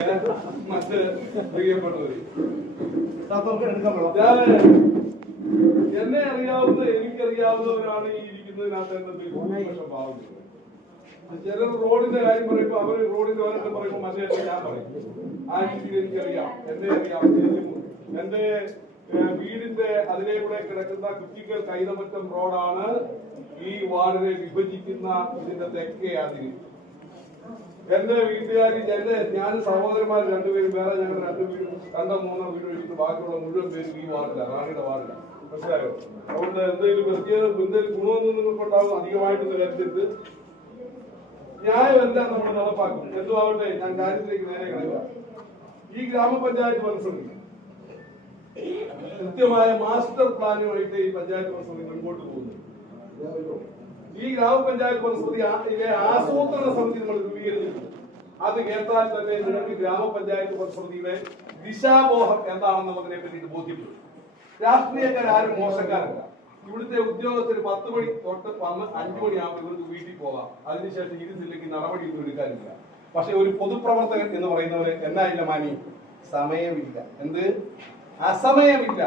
മറ്റ് പ്രിയപ്പെട്ടവര്, എന്നെ അറിയാവുന്ന എനിക്കറിയാവുന്നവരാണ് ഈ ഇരിക്കുന്നതിനകത്ത് എന്നെ ഭാവം. ചിലർ റോഡിന്റെ കാര്യം പറയുമ്പോ അവര് റോഡിന്റെ കാര്യം പറയുമ്പോൾ മറ്റേ ഞാൻ പറയും ആ രീതിയിൽ എനിക്കറിയാം, എന്നെ അറിയാം. എന്റെ വീടിന്റെ അതിലേക്കൂടെ കിടക്കുന്ന കുറ്റിക്കൽ കൈതമറ്റം റോഡാണ് ഈ വാർഡിനെ വിഭജിക്കുന്ന ഇതിന്റെ തെക്കേ അതിര്. എന്റെ വീട്ടുകാരി ഞാൻ സഹോദരന്മാർ രണ്ടുപേരും വേറെ ഞങ്ങളുടെ രണ്ടോ മൂന്നോ വീട് ഒഴിച്ചിട്ട് ബാക്കിയുള്ള മുഴുവൻ പേരും ഈ വാർഡിലാണ്, റാണിയുടെ വാർഡിലാണ്. മനസ്സിലായോ? അതുകൊണ്ട് എന്തെങ്കിലും എന്തെങ്കിലും ഗുണമൊന്നും നിങ്ങൾക്കുണ്ടാവും അധികമായിട്ടൊന്ന് കരുതിട്ട് ന്യായമെല്ലാം നമ്മൾ നടപ്പാക്കും. എന്തുമാവട്ടെ, ഞാൻ കാര്യത്തിലേക്ക് നേരെ കിടക്കുക. ഈ ഗ്രാമപഞ്ചായത്ത് മനസ്സിലാക്കി കൃത്യമായ മാസ്റ്റർ പ്ലാനുമായിട്ട് ഈ പഞ്ചായത്ത് മനസ്സിലാക്കി മുൻപോട്ട് പോകുന്നു. ഈ ഗ്രാമപഞ്ചായത്ത് പരിസ്ഥിതി ആസൂത്രണ സമിതി നമ്മൾ രൂപീകരിച്ചിട്ടുണ്ട്. അത് കേട്ടാൽ തന്നെ നിങ്ങൾക്ക് ഗ്രാമപഞ്ചായത്ത് പരിസ്ഥിതിയുടെ ദിശാബോധം എന്താണെന്നുള്ളതിനെ പറ്റിയിട്ട് ബോധ്യപ്പെടും. രാഷ്ട്രീയക്കാരും മോശക്കാരല്ല. ഇവിടുത്തെ ഉദ്യോഗസ്ഥർ 10 മണി തൊട്ട് വന്ന് 5 മണിയാകുമ്പോൾ ഇവർക്ക് വീട്ടിൽ പോകാം. അതിനുശേഷം ഇരുന്നില്ലെങ്കിൽ നടപടിയൊന്നും എടുക്കാനില്ല. പക്ഷെ ഒരു പൊതുപ്രവർത്തകൻ എന്ന് പറയുന്നവര് എന്നായില്ല മാനി, സമയമില്ല. എന്ത് അസമയമില്ല.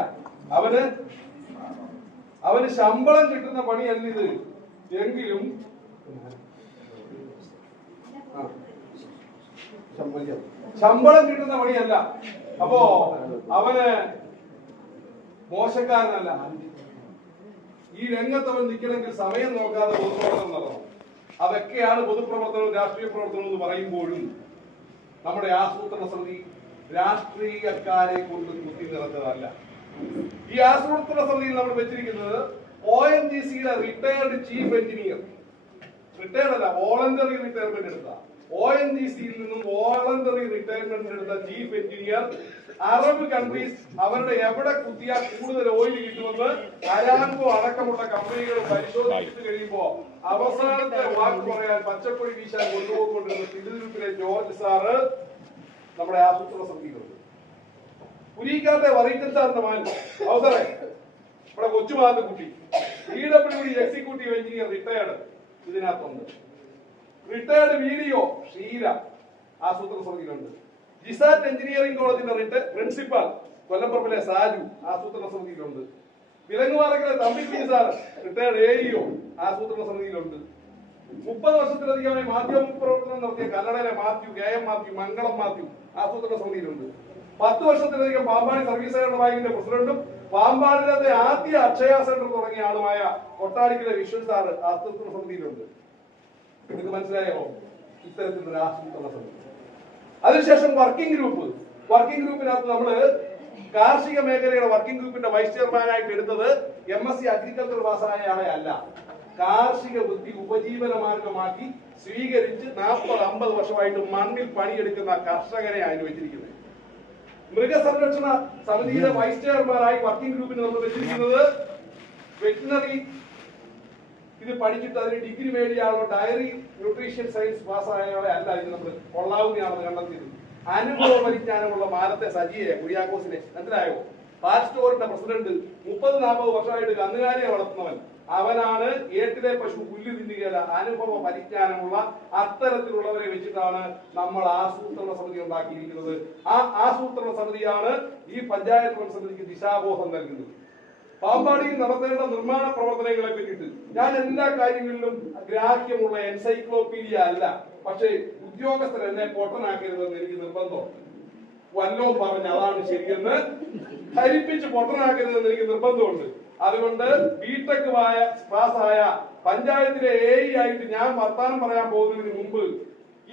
അവന് ശമ്പളം കിട്ടുന്ന പണിയല്ല ഇത്. എങ്കിലും ശമ്പളം കിട്ടുന്ന പണിയല്ല. അപ്പോ അവന് മോശക്കാരനല്ല. ഈ രംഗത്ത് അവൻ നിൽക്കണമെങ്കിൽ സമയം നോക്കാതെ പൊതുപ്രവർത്തനം നടത്തണം. അതൊക്കെയാണ് പൊതുപ്രവർത്തനവും രാഷ്ട്രീയ പ്രവർത്തനവും എന്ന് പറയുമ്പോഴും നമ്മുടെ ആസൂത്രണ സമിതി രാഷ്ട്രീയക്കാരെ കൊണ്ട് കുത്തി നിറഞ്ഞതല്ല. ഈ ആസൂത്രണ സമിതിയിൽ നമ്മൾ വെച്ചിരിക്കുന്നത് ONGCയുടെ റിട്ടയർഡ് ചീഫ് എഞ്ചിനീയർ, റിട്ടയർഡ് അല്ല വോളണ്ടറി റിട്ടയർമെന്റ് എടുത്ത, ONGCയിൽ നിന്നും വോളണ്ടറി റിട്ടയർമെന്റ് എടുത്ത ചീഫ് എഞ്ചിനീയർ അറബ് കൺട്രീസ് അവരുടെ എവിടെ കുത്തിയാൽ കൂടുതൽ ഓയിൽ കിട്ടുമെന്ന് അരാംകോ അടക്കമുള്ള കമ്പനികൾ പരിശോധിച്ചു കഴിയുമ്പോ അവസാനത്തെ വാക്ക് പറയാൻ പച്ചപ്പൊടി വീശാൻ കൊണ്ടുപോയിക്കൊണ്ടിരുന്ന തിരുവനന്തപുരത്തിലെ ജോർജ് സാറ് നമ്മുടെ ആസൂത്രണ സമിതികളുണ്ട്. പുരീക്കാട്ടെ വറീറ്റൻ സാറിന്റെ മകൻ അവസരം ഇവിടെ കൊച്ചുമാത്ത കുട്ടി PWD എക്സിക്യൂട്ടീവ് എഞ്ചിനീയർ റിട്ടയർഡ് ഇതിനകത്തുണ്ട്. റിട്ടയർഡ് വീഡിയോ ഷീല ആസൂത്രണ സമിതിയിലുണ്ട്. ജിസാറ്റ് എഞ്ചിനീയറിംഗ് കോളേജിന്റെ പ്രിൻസിപ്പൽ കൊല്ലപ്പുറപ്പിലെ സാജു ആസൂത്രണ സമിതിയിലുണ്ട്. വിലങ്ങുപാറക്കിലെ തമ്പിക്കുഞ്ഞി സാർ റിട്ടയർഡ് AEO ആസൂത്രണ സമിതിയിലുണ്ട്. 30 വർഷത്തിലധികമായി മാധ്യമ പ്രവർത്തനം നടത്തിയ കന്നഡയിലെ മാത്യു, KM മാത്യു, മംഗളം മാത്യു ആസൂത്രണ സമിതിയിലുണ്ട്. 10 വർഷത്തിലധികം പാമ്പാടി സർവീസ് സഹകരണ ബാങ്കിന്റെ പ്രസിഡന്റും പാമ്പാടിലത്തെ ആദ്യ അക്ഷയ സെന്റർ തുടങ്ങിയ ആളുമായ കൊട്ടാടിക്കലെ വിശ്വൻ സാർ ആസൂത്രണ സമിതിയിലുണ്ട്. നിങ്ങൾക്ക് മനസ്സിലായോ ഇത്തരത്തിലുള്ള ആസൂത്രണ സമിതി? അതിനുശേഷം വർക്കിംഗ് ഗ്രൂപ്പിനകത്ത് നമ്മള് കാർഷിക മേഖലയുടെ വർക്കിംഗ് ഗ്രൂപ്പിന്റെ വൈസ് ചെയർമാനായിട്ട് എടുത്തത് MSc അഗ്രികൾച്ചർ പാസ്സായ ആളെ അല്ല, കാർഷിക ബുദ്ധി ഉപജീവന മാർഗമാക്കി സ്വീകരിച്ച് 40-50 വർഷമായിട്ട് മണ്ണിൽ പണിയെടുക്കുന്ന കർഷകരെ അനുവദിച്ചിരിക്കുന്നത്. മൃഗസംരക്ഷണ സമിതിയുടെ വൈസ് ചെയർമാനായി വർക്കിംഗ് ഗ്രൂപ്പിന് നമ്മൾ വെച്ചിരിക്കുന്നത് വെറ്റിനറി ഇത് പഠിച്ചിട്ട് അതിന് ഡിഗ്രി നേടിയാളോ ഡയറി ന്യൂട്രീഷൻ സയൻസ് പാസ്സായയാളെ അല്ല ഇത് നമ്മൾ കൊള്ളാവുന്നയാണെന്ന് കണ്ടെത്തിയത്. അനുഭവ പരിജ്ഞാനമുള്ള മാനത്തെ സജിയെ കുര്യാക്കോസിനെ മനസ്സിലായോ? പാൽ സ്റ്റോറിന്റെ പ്രസിഡന്റ് 30-40 വർഷമായിട്ട് കന്നുകാലിയെ വളർത്തുന്നവൻ അവനാണ്. ഏട്ടിലെ പശു പുല്ല് തിന്നുകയല്ല, അനുഭവ പരിജ്ഞാനമുള്ള അത്തരത്തിലുള്ളവരെ വെച്ചിട്ടാണ് നമ്മൾ ആസൂത്രണ സമിതി ഉണ്ടാക്കിയിരിക്കുന്നത്. ആ ആസൂത്രണ സമിതിയാണ് ഈ പഞ്ചായത്ത് സമിതിക്ക് ദിശാബോധം നൽകുന്നത്. പാമ്പാടിയിൽ നടത്തേണ്ട നിർമ്മാണ പ്രവർത്തനങ്ങളെ പറ്റിയിട്ട് ഞാൻ എല്ലാ കാര്യങ്ങളിലും ഗ്രാഹ്യമുള്ള എൻസൈക്ലോപീഡിയ അല്ല. പക്ഷേ ഉദ്യോഗസ്ഥർ എന്നെ പൊട്ടനാക്കരുതെന്ന് എനിക്ക് നിർബന്ധമുണ്ട്. വല്ലോ പറഞ്ഞ് അതാണ് ശരിയെന്ന് ധരിപ്പിച്ച് പൊട്ടനാക്കരുതെന്ന് എനിക്ക് നിർബന്ധമുണ്ട്. അതുകൊണ്ട് ബിടെക് പാസ്സായ പഞ്ചായത്തിലെ AE ആയിട്ട് ഞാൻ വർത്താനം പറയാൻ പോകുന്നതിന് മുമ്പ്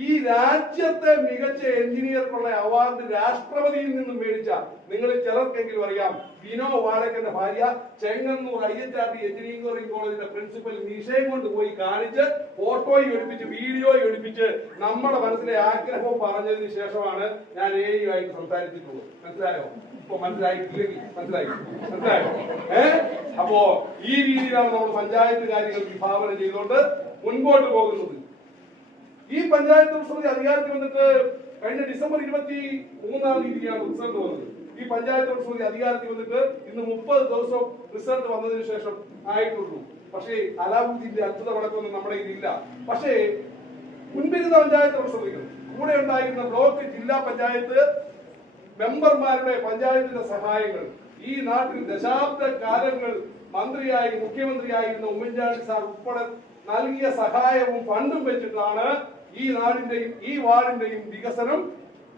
ഈ രാജ്യത്തെ മികച്ച എഞ്ചിനീയർക്കുള്ള അവാർഡ് രാഷ്ട്രപതിയിൽ നിന്നും മേടിച്ച നിങ്ങളിൽ ചിലർക്കെങ്കിലും അറിയാം. വിനോ വാഴക്കന്റെ ഭാര്യ ചെങ്ങന്നൂർ IHRD എഞ്ചിനീയറിംഗ് കോളേജിന്റെ പ്രിൻസിപ്പൽ നിഷയും കൊണ്ട് പോയി കാണിച്ച് ഫോട്ടോയും എടുപ്പിച്ച് വീഡിയോയും എടുപ്പിച്ച് നമ്മുടെ മനസ്സിലെ ആഗ്രഹവും പറഞ്ഞതിന് ശേഷമാണ് ഞാൻ AE ആയിട്ട് സംസാരിച്ചിട്ടുള്ളത്. മനസ്സിലായോ? ഇപ്പൊ മനസ്സിലായിട്ടില്ലെങ്കിൽ മനസ്സിലായോ? അപ്പോ ഈ രീതിയിലാണ് നമ്മൾ പഞ്ചായത്ത് കാര്യങ്ങൾ വിഭാവന ചെയ്തുകൊണ്ട് മുൻപോട്ട് പോകുന്നത്. ഈ പഞ്ചായത്ത് സമിതി അധികാരത്തിൽ വന്നിട്ട് കഴിഞ്ഞ ഡിസംബർ 23-ാം തീയതിയാണ് റിസൾട്ട് വന്നത്. ഈ പഞ്ചായത്ത് സമിതി അധികാരത്തിൽ വന്നിട്ട് ഇന്ന് 30 ദിവസം റിസൾട്ട് വന്നതിന് ശേഷം ആയിട്ടുള്ളൂ. പക്ഷേ അലാവുദ്ദീന്റെ അത്ഭുത വടക്കൊന്നും നമ്മുടെ ഇതില്ല. പക്ഷേ മുൻപിരുന്ന പഞ്ചായത്ത് സമിതികൾ കൂടെ ഉണ്ടായിരുന്ന ബ്ലോക്ക്, ജില്ലാ പഞ്ചായത്ത് മെമ്പർമാരുടെ പഞ്ചായത്തിന്റെ സഹായങ്ങൾ, ഈ നാട്ടിൽ ദശാബ്ദ കാലങ്ങൾ മന്ത്രിയായി മുഖ്യമന്ത്രിയായിരുന്ന ഉമ്മൻചാണ്ടി സാർ ഉൾപ്പെടെ നൽകിയ സഹായവും ഫണ്ടും വെച്ചിട്ടാണ് ഈ നാടിന്റെയും ഈ വാർഡിന്റെയും വികസനം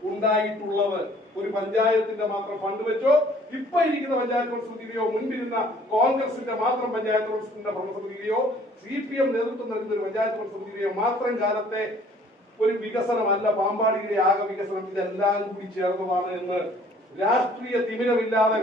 ഉണ്ടായിട്ടുള്ളത്. ഒരു പഞ്ചായത്തിന്റെ മാത്രം ഫണ്ട് വെച്ചോ, ഇപ്പൊ ഇരിക്കുന്ന പഞ്ചായത്ത് സമിതിയിലെയോ, മുൻപിരുന്ന കോൺഗ്രസിന്റെ മാത്രം പഞ്ചായത്ത് ഭരണസമിതിയിലെയോ, CPM നേതൃത്വം നൽകുന്ന ഒരു പഞ്ചായത്ത് സമിതിയിലെയോ മാത്രം കാലത്തെ ഒരു വികസനമല്ല പാമ്പാടിയുടെ ആകെ വികസനം. ഇതെല്ലാം കൂടി ചേർന്നതാണ് എന്ന് രാഷ്ട്രീയ തിമിരമില്ലാതെ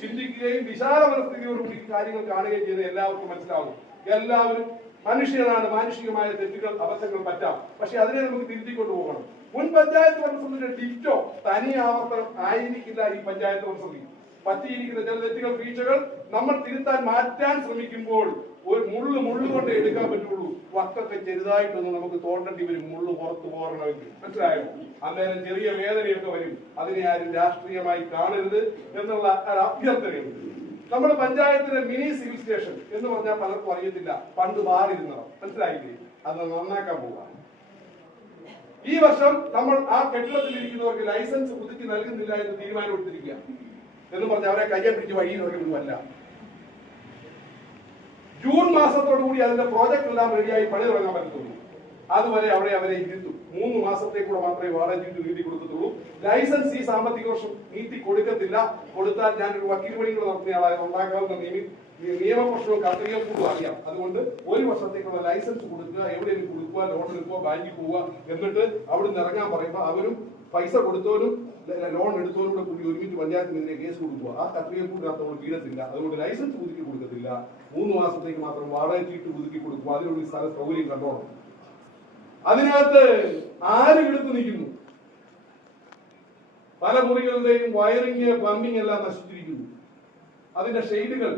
ചിന്തിക്കുകയും വിശാല മനസ്ഥിതിയോടുകൂടി കാര്യങ്ങൾ കാണുകയും ചെയ്ത് എല്ലാവർക്കും മനസ്സിലാവും. എല്ലാവരും മനുഷ്യനാണ്, മാനുഷികമായ തെറ്റുകൾ, അബദ്ധങ്ങൾ പറ്റാം. പക്ഷെ അതിനെ നമുക്ക് തിരുത്തിക്കൊണ്ടു പോകണം. മുൻ പഞ്ചായത്ത് ഭരണസമിതിയുടെ ഡിറ്റോ തനി ആവർത്തനം ആയിരിക്കില്ല ഈ പഞ്ചായത്ത് ഭരണസമിതി. പറ്റിയിരിക്കുന്ന ചില തെറ്റുകൾ, വീഴ്ചകൾ നമ്മൾ തിരുത്താൻ, മാറ്റാൻ ശ്രമിക്കുമ്പോൾ ഒരു മുള്ളു കൊണ്ട് എടുക്കാൻ പറ്റുള്ളൂ. വക്കൊക്കെ ചെറുതായിട്ടൊന്നും നമുക്ക് തോണ്ടേണ്ടി വരും, മുള്ളു പുറത്തു പോരണമെങ്കിൽ. മനസ്സിലായോ? അന്നേരം ചെറിയ വേദനയൊക്കെ വരും. അതിനെ ആരും രാഷ്ട്രീയമായി കാണരുത് എന്നുള്ള ഒരു അഭ്യർത്ഥനയുണ്ട്. നമ്മുടെ പഞ്ചായത്തിലെ മിനി സിവിൽ സ്റ്റേഷൻ എന്ന് പറഞ്ഞാൽ പലർക്കും അറിയത്തില്ല. പണ്ട് മാറിയിരുന്നതാണ്, മനസ്സിലായില്ലേ? അത് നന്നാക്കാൻ പോവുക. ഈ വർഷം നമ്മൾ ആ കെട്ടിടത്തിൽ ഇരിക്കുന്നവർക്ക് ലൈസൻസ് പുതുക്കി നൽകുന്നില്ല എന്ന് തീരുമാനമെടുത്തിരിക്കുക. എന്ന് പറഞ്ഞാൽ അവരെ കയ്യെ പിടിച്ച് വഴിയിൽ ഒന്നുമല്ല. ജൂൺ മാസത്തോടുകൂടി അതിന്റെ പ്രോജക്ട് എല്ലാം റെഡിയായി പണി തുടങ്ങാൻ പറ്റത്തുള്ളൂ. അതുവരെ അവരെ ഇരുത്തും. 3 മാസത്തേക്കൂടെ മാത്രമേ വാടക ചീട്ട് നീട്ടി കൊടുക്കത്തുള്ളൂ. ലൈസൻസ് ഈ സാമ്പത്തിക വർഷം നീട്ടി കൊടുക്കത്തില്ല. കൊടുത്താൽ ഞാനൊരു വക്കീൽ പണികൾ നടത്തിയ ആളെ ഉണ്ടാക്കാവുന്ന നിയമപ്രശ്നവും കർത്തവ്യവും അറിയാം. അതുകൊണ്ട് 1 വർഷത്തേക്കുള്ള ലൈസൻസ് കൊടുക്കുക, എവിടെയും കൊടുക്കുക, ലോൺ എടുക്കുക, ബാങ്കിൽ പോവുക, എന്നിട്ട് അവിടുന്ന് ഇറങ്ങാൻ പറയുമ്പോൾ അവരും പൈസ കൊടുത്തവരും ലോൺ എടുത്തവരും കൂടെ കൂടി ഒരുമിച്ച് പഞ്ചായത്തിനെതിരെ കേസ് കൊടുക്കുക. ആ കർത്തവ്യത്തിനകത്ത് നമ്മൾ വീഴത്തില്ല. അതുകൊണ്ട് ലൈസൻസ് പുതുക്കി കൊടുക്കത്തില്ല. 3 മാസത്തേക്ക് മാത്രം വാടക ചീട്ട് പുതുക്കി കൊടുക്കുക. അതിനുള്ള സ്ഥല സൗകര്യം കണ്ടോണം. അതിനകത്ത് ആര് എടുത്തു നിൽക്കുന്നു? പല മുറികളുടെയും വയറിങ്, പ്ലംബിംഗ് എല്ലാം നശിച്ചിരിക്കുന്നു. അതിന്റെ ഷെയ്ഡുകൾ,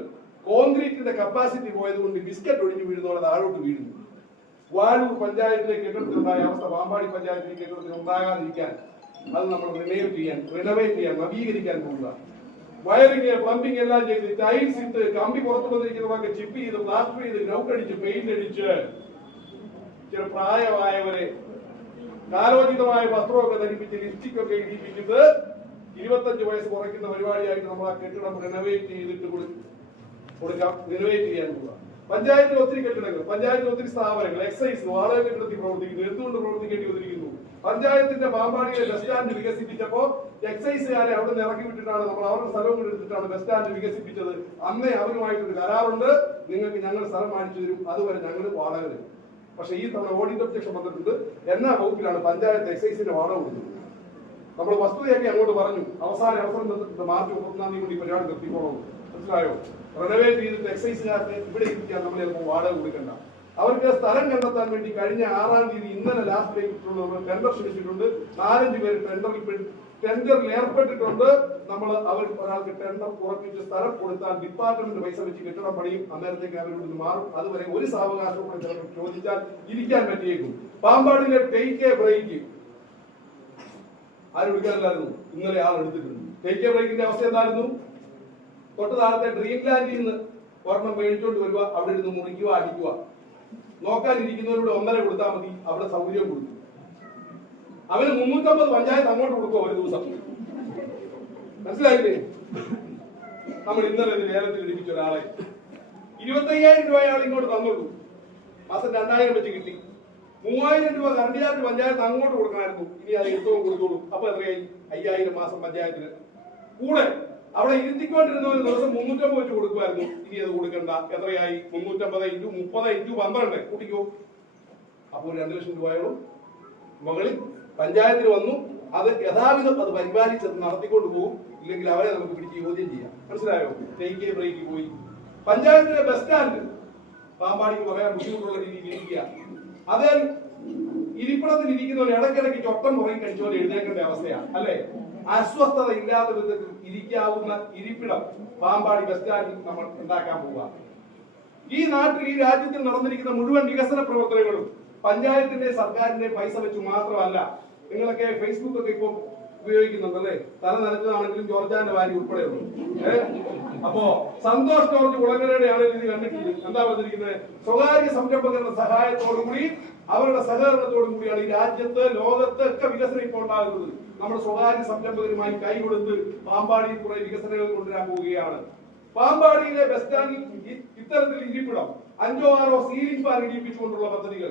കോൺക്രീറ്റിന്റെ കപ്പാസിറ്റി പോയതുകൊണ്ട് ബിസ്ക്കറ്റ് ഒഴിഞ്ഞു വീഴുന്നതോടെ താഴോട്ട് വീഴുന്നു. വാഴൂർ പഞ്ചായത്തിലെ കെട്ടിടത്തിലുണ്ടായ അവസ്ഥ പാമ്പാടി പഞ്ചായത്തിലെ കെട്ടിടത്തിൽ ഉണ്ടാകാതിരിക്കാൻ അത് നമ്മൾ റിനോവേറ്റ് ചെയ്യാൻ, നവീകരിക്കാൻ പോവുക. വയറിങ്, പ്ലംബിംഗ് എല്ലാം ചെയ്ത് ടൈൽസ് ഇട്ട്, കമ്പി പുറത്തു വന്നിരിക്കുന്നതൊക്കെ ചിപ്പ് ചെയ്ത്, പ്ലാസ്റ്റർ ചെയ്ത്, ഗ്രൗണ്ട് അടിച്ച്, പെയിന്റ് അടിച്ച്, ചില പ്രായമായവരെ കാലോചിതമായ വസ്ത്രമൊക്കെ ധരിപ്പിച്ച്, ലിപ്സ്റ്റിക് ഇടിപ്പിച്ചിട്ട് 25 വയസ്സ് കുറയ്ക്കുന്ന പരിപാടിയായിട്ട് നമ്മൾ ആ കെട്ടിടം റിനോവേറ്റ് ചെയ്തിട്ട് കൊടുക്കാം. റിനോവേറ്റ് ചെയ്യാൻ പോവുക. പഞ്ചായത്തിൽ ഒത്തിരി കെട്ടിടങ്ങൾ, പഞ്ചായത്തിൽ ഒത്തിരി സ്ഥാപനങ്ങൾ, എക്സൈസ് വാടക കെട്ടിടത്തിൽ പ്രവർത്തിക്കുന്നു, എന്തുകൊണ്ട് പ്രവർത്തിക്കേണ്ടി വന്നിരിക്കുന്നു? പഞ്ചായത്തിന്റെ പാമ്പാടിയിലെ ബസ് സ്റ്റാൻഡ് വികസിപ്പിച്ചപ്പോ എക്സൈസുകാരെ അവിടെ നിന്ന് ഇറക്കി വിട്ടിട്ടാണ് നമ്മൾ അവരുടെ സ്ഥലവും കൂടെ എടുത്തിട്ടാണ് ബസ് സ്റ്റാൻഡ് വികസിപ്പിച്ചത്. അന്നേ അവരുമായിട്ടൊരു കരാറുണ്ട്, നിങ്ങൾക്ക് ഞങ്ങൾ സ്ഥലം മാനിച്ചു തരും, അതുവരെ ഞങ്ങൾ വാടക തരും. പക്ഷെ ഈ തവണ ഓഡിറ്റ് ഒബ്ജക്ഷൻ വന്നിട്ടുണ്ട്. എന്നാ വകുപ്പിലാണ് പഞ്ചായത്ത് എക്സൈസിന്റെ വാടക കൊടുക്കുന്നത്? നമ്മൾ വസ്തുതയൊക്കെ അങ്ങോട്ട് പറഞ്ഞു. അവസാന അവസരം തന്നിട്ടുണ്ട്, മാർച്ച് 31 കൂടി പരിപാടി നിർത്തിക്കോളൂ. മനസ്സിലായോ? റിനോവേറ്റ് ചെയ്തിട്ട് എക്സൈസുകാർക്ക് ഇവിടെ ഇരിക്കാൻ നമ്മൾ ചിലപ്പോൾ വാടക കൊടുക്കണ്ട. അവർക്ക് സ്ഥലം കണ്ടെത്താൻ വേണ്ടി കഴിഞ്ഞ 6-ാം തീയതി ഇന്നലെ ലാസ്റ്റ് ഡേറ്റ് ടെൻഡർ ക്ഷണിച്ചിട്ടുണ്ട്. 4-5 പേര് ടെൻഡറിൽ ഏർപ്പെട്ടിട്ടുണ്ട്. നമ്മൾ അവർക്ക് ഒരാൾക്ക് ടെൻഡർ ഉറപ്പിച്ച് സ്ഥലം കൊടുത്താൽ ഡിപ്പാർട്ട്മെന്റ് പൈസ വെച്ച് കെട്ടിടം പണിയും. അന്നേരത്തേക്ക് അവരോട് മാറും. അതുവരെ ഒരു സാവകാശം കൂടെ ചിലപ്പോൾ ചോദിച്ചാൽ ഇരിക്കാൻ പറ്റിയേക്കും. പാമ്പാടിലെ ടേക്ക് എ ബ്രേക്ക് ആരും എടുക്കാനില്ലായിരുന്നു. ഇന്നലെ ആൾ എടുത്തിട്ടുണ്ട്. ടേക്ക് എ ബ്രേക്കിന്റെ അവസ്ഥ എന്തായിരുന്നു? തൊട്ട് താഴത്തെ ഡ്രീം ലാൻഡിൽ നിന്ന് ഒരെണ്ണം മേടിച്ചോണ്ട് വരിക, അവിടെ ഇരുന്ന് മുറിക്കുക, അടിക്കുക. നോക്കാനിരിക്കുന്നവരോട് 1.5 കൊടുത്താൽ മതി, അവിടെ സൗകര്യം കൊടുക്കും. അവന് 350 പഞ്ചായത്ത് അങ്ങോട്ട് കൊടുക്കുക ഒരു ദിവസം. മനസ്സിലായില്ലേ? നമ്മൾ ഇന്നലെ ലേലത്തിൽ ലഭിച്ച ഒരാളെ 25,000 രൂപ അയാൾ ഇങ്ങോട്ട് തന്നുള്ളൂ. മാസം 2,000 വെച്ച് കിട്ടി. 3,000 രൂപ കണ്ടിയാട്ട് പഞ്ചായത്ത് അങ്ങോട്ട് കൊടുക്കണമായിരുന്നു. ഇനി അത് ഏറ്റവും കൊടുത്തോളൂ. അപ്പൊ എത്രയായി? 5,000 മാസം പഞ്ചായത്തിന്. കൂടെ അവിടെ ഇരുത്തിക്കൊണ്ടിരുന്ന ഒരു ദിവസം 350 വെച്ച് കൊടുക്കുമായിരുന്നു. ഇനി അത് കൊടുക്കണ്ട. എത്രയായി? 350 × 30 × 12 കൂട്ടിക്കോ. അപ്പോൾ 2 ലക്ഷം രൂപയോളം മുകളിൽ പഞ്ചായത്തിൽ വന്നു. അത് യഥാവിധം അത് പരിപാലിച്ചത് നടത്തിക്കൊണ്ട് പോകും. ഇല്ലെങ്കിൽ അവരെ നമുക്ക് പിടിച്ച് ചോദ്യം ചെയ്യാം. മനസ്സിലായോ? ടേക്ക് എ ബ്രേക്ക് പോയി. പഞ്ചായത്തിലെ ബസ് സ്റ്റാൻഡ് പാമ്പാടിക്ക് പറയാൻ ബുദ്ധിമുട്ടുള്ള രീതിയിൽ ഇരിക്കുക. അതേ ഇരിപ്പിടത്തിൽ ഇരിക്കുന്നവർ ഇടയ്ക്കിടയ്ക്ക് ചൊട്ടം പുറകെ കഴിച്ചോലെ എഴുന്നേക്കേണ്ട അവസ്ഥയാണ്, അല്ലെ? അസ്വസ്ഥത ഇല്ലാത്ത വിധത്തിൽ ഇരിക്കാവുന്ന ഇരിപ്പിടം പാമ്പാടി ബസ് സ്റ്റാൻഡിൽ നമ്മൾ ഉണ്ടാക്കാൻ പോവുക. ഈ നാട്ടിൽ, ഈ രാജ്യത്തിൽ നടന്നിരിക്കുന്ന മുഴുവൻ വികസന പ്രവർത്തനങ്ങളും പഞ്ചായത്തിന്റെ, സർക്കാരിന്റെ പൈസ വെച്ച് മാത്രമല്ല. നിങ്ങളൊക്കെ ഫേസ്ബുക്ക് ഒക്കെ ഇപ്പൊ ഉപയോഗിക്കുന്നുണ്ടല്ലേ? തല നനച്ചതാണെങ്കിലും ജോർജാന്റെ വാരി ഉൾപ്പെടെയുള്ളൂ. അപ്പോ സന്തോഷ് ജോർജ് കുളങ്ങരയുടെ ആണെങ്കിൽ ഇത് കണ്ടിട്ടുണ്ട്. എന്താ പറഞ്ഞിരിക്കുന്നത്? സ്വകാര്യ സംരംഭകരുടെ സഹായത്തോടുകൂടി അവരുടെ സഹകരണത്തോടു കൂടിയാണ് ഈ രാജ്യത്ത് ലോകത്ത് ഒക്കെ വികസനം ഇപ്പോൾ ഉണ്ടാകുന്നത്. നമ്മുടെ സ്വകാര്യ സംരംഭകരുമായി കൈകൊടുത്ത് പാമ്പാടിയിൽ കുറെ വികസനങ്ങൾ കൊണ്ടുവരാൻ പോവുകയാണ്. പാമ്പാടിയിലെ ബസ് സ്റ്റാൻഡിൽ ഇത്തരത്തിൽ ഇരിപ്പിടം 5 or 6 സീലിംഗ് ഫാൻ ഇടിപ്പിച്ചുകൊണ്ടുള്ള പദ്ധതികൾ,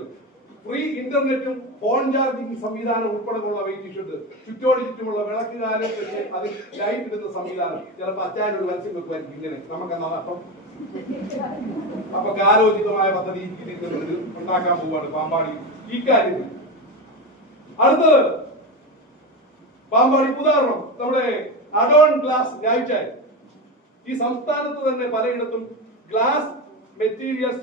ഫ്രീ ഇന്റർനെറ്റും ഫോൺ ചാർജിംഗ് സംവിധാനം ഉൾപ്പെടെയുള്ള വെയിറ്റിംഗ് ഷെഡ്, ചുറ്റോട് ചുറ്റുമുള്ള വിളക്ക് കാലം വെച്ച് അതിൽ ലൈറ്റ് ഇടുന്ന സംവിധാനം. ചിലപ്പോൾ അച്ചാരൊരു മത്സ്യം വെക്കുമായിരിക്കും ഇങ്ങനെ, നമുക്കെന്നാ അപ്പം അപ്പൊ കാലോചിതമായ പദ്ധതി ഉണ്ടാക്കാൻ പോവുകയാണ് പാമ്പാടി ഈ കാര്യത്തിൽ. അടുത്തത് പാമ്പാടി ഉദാഹരണം നമ്മുടെ അഡോൺ ഗ്ലാസ് രായിച്ചാൽ ഈ സംസ്ഥാനത്ത് തന്നെ പലയിടത്തും ഗ്ലാസ് മെറ്റീരിയൽസ്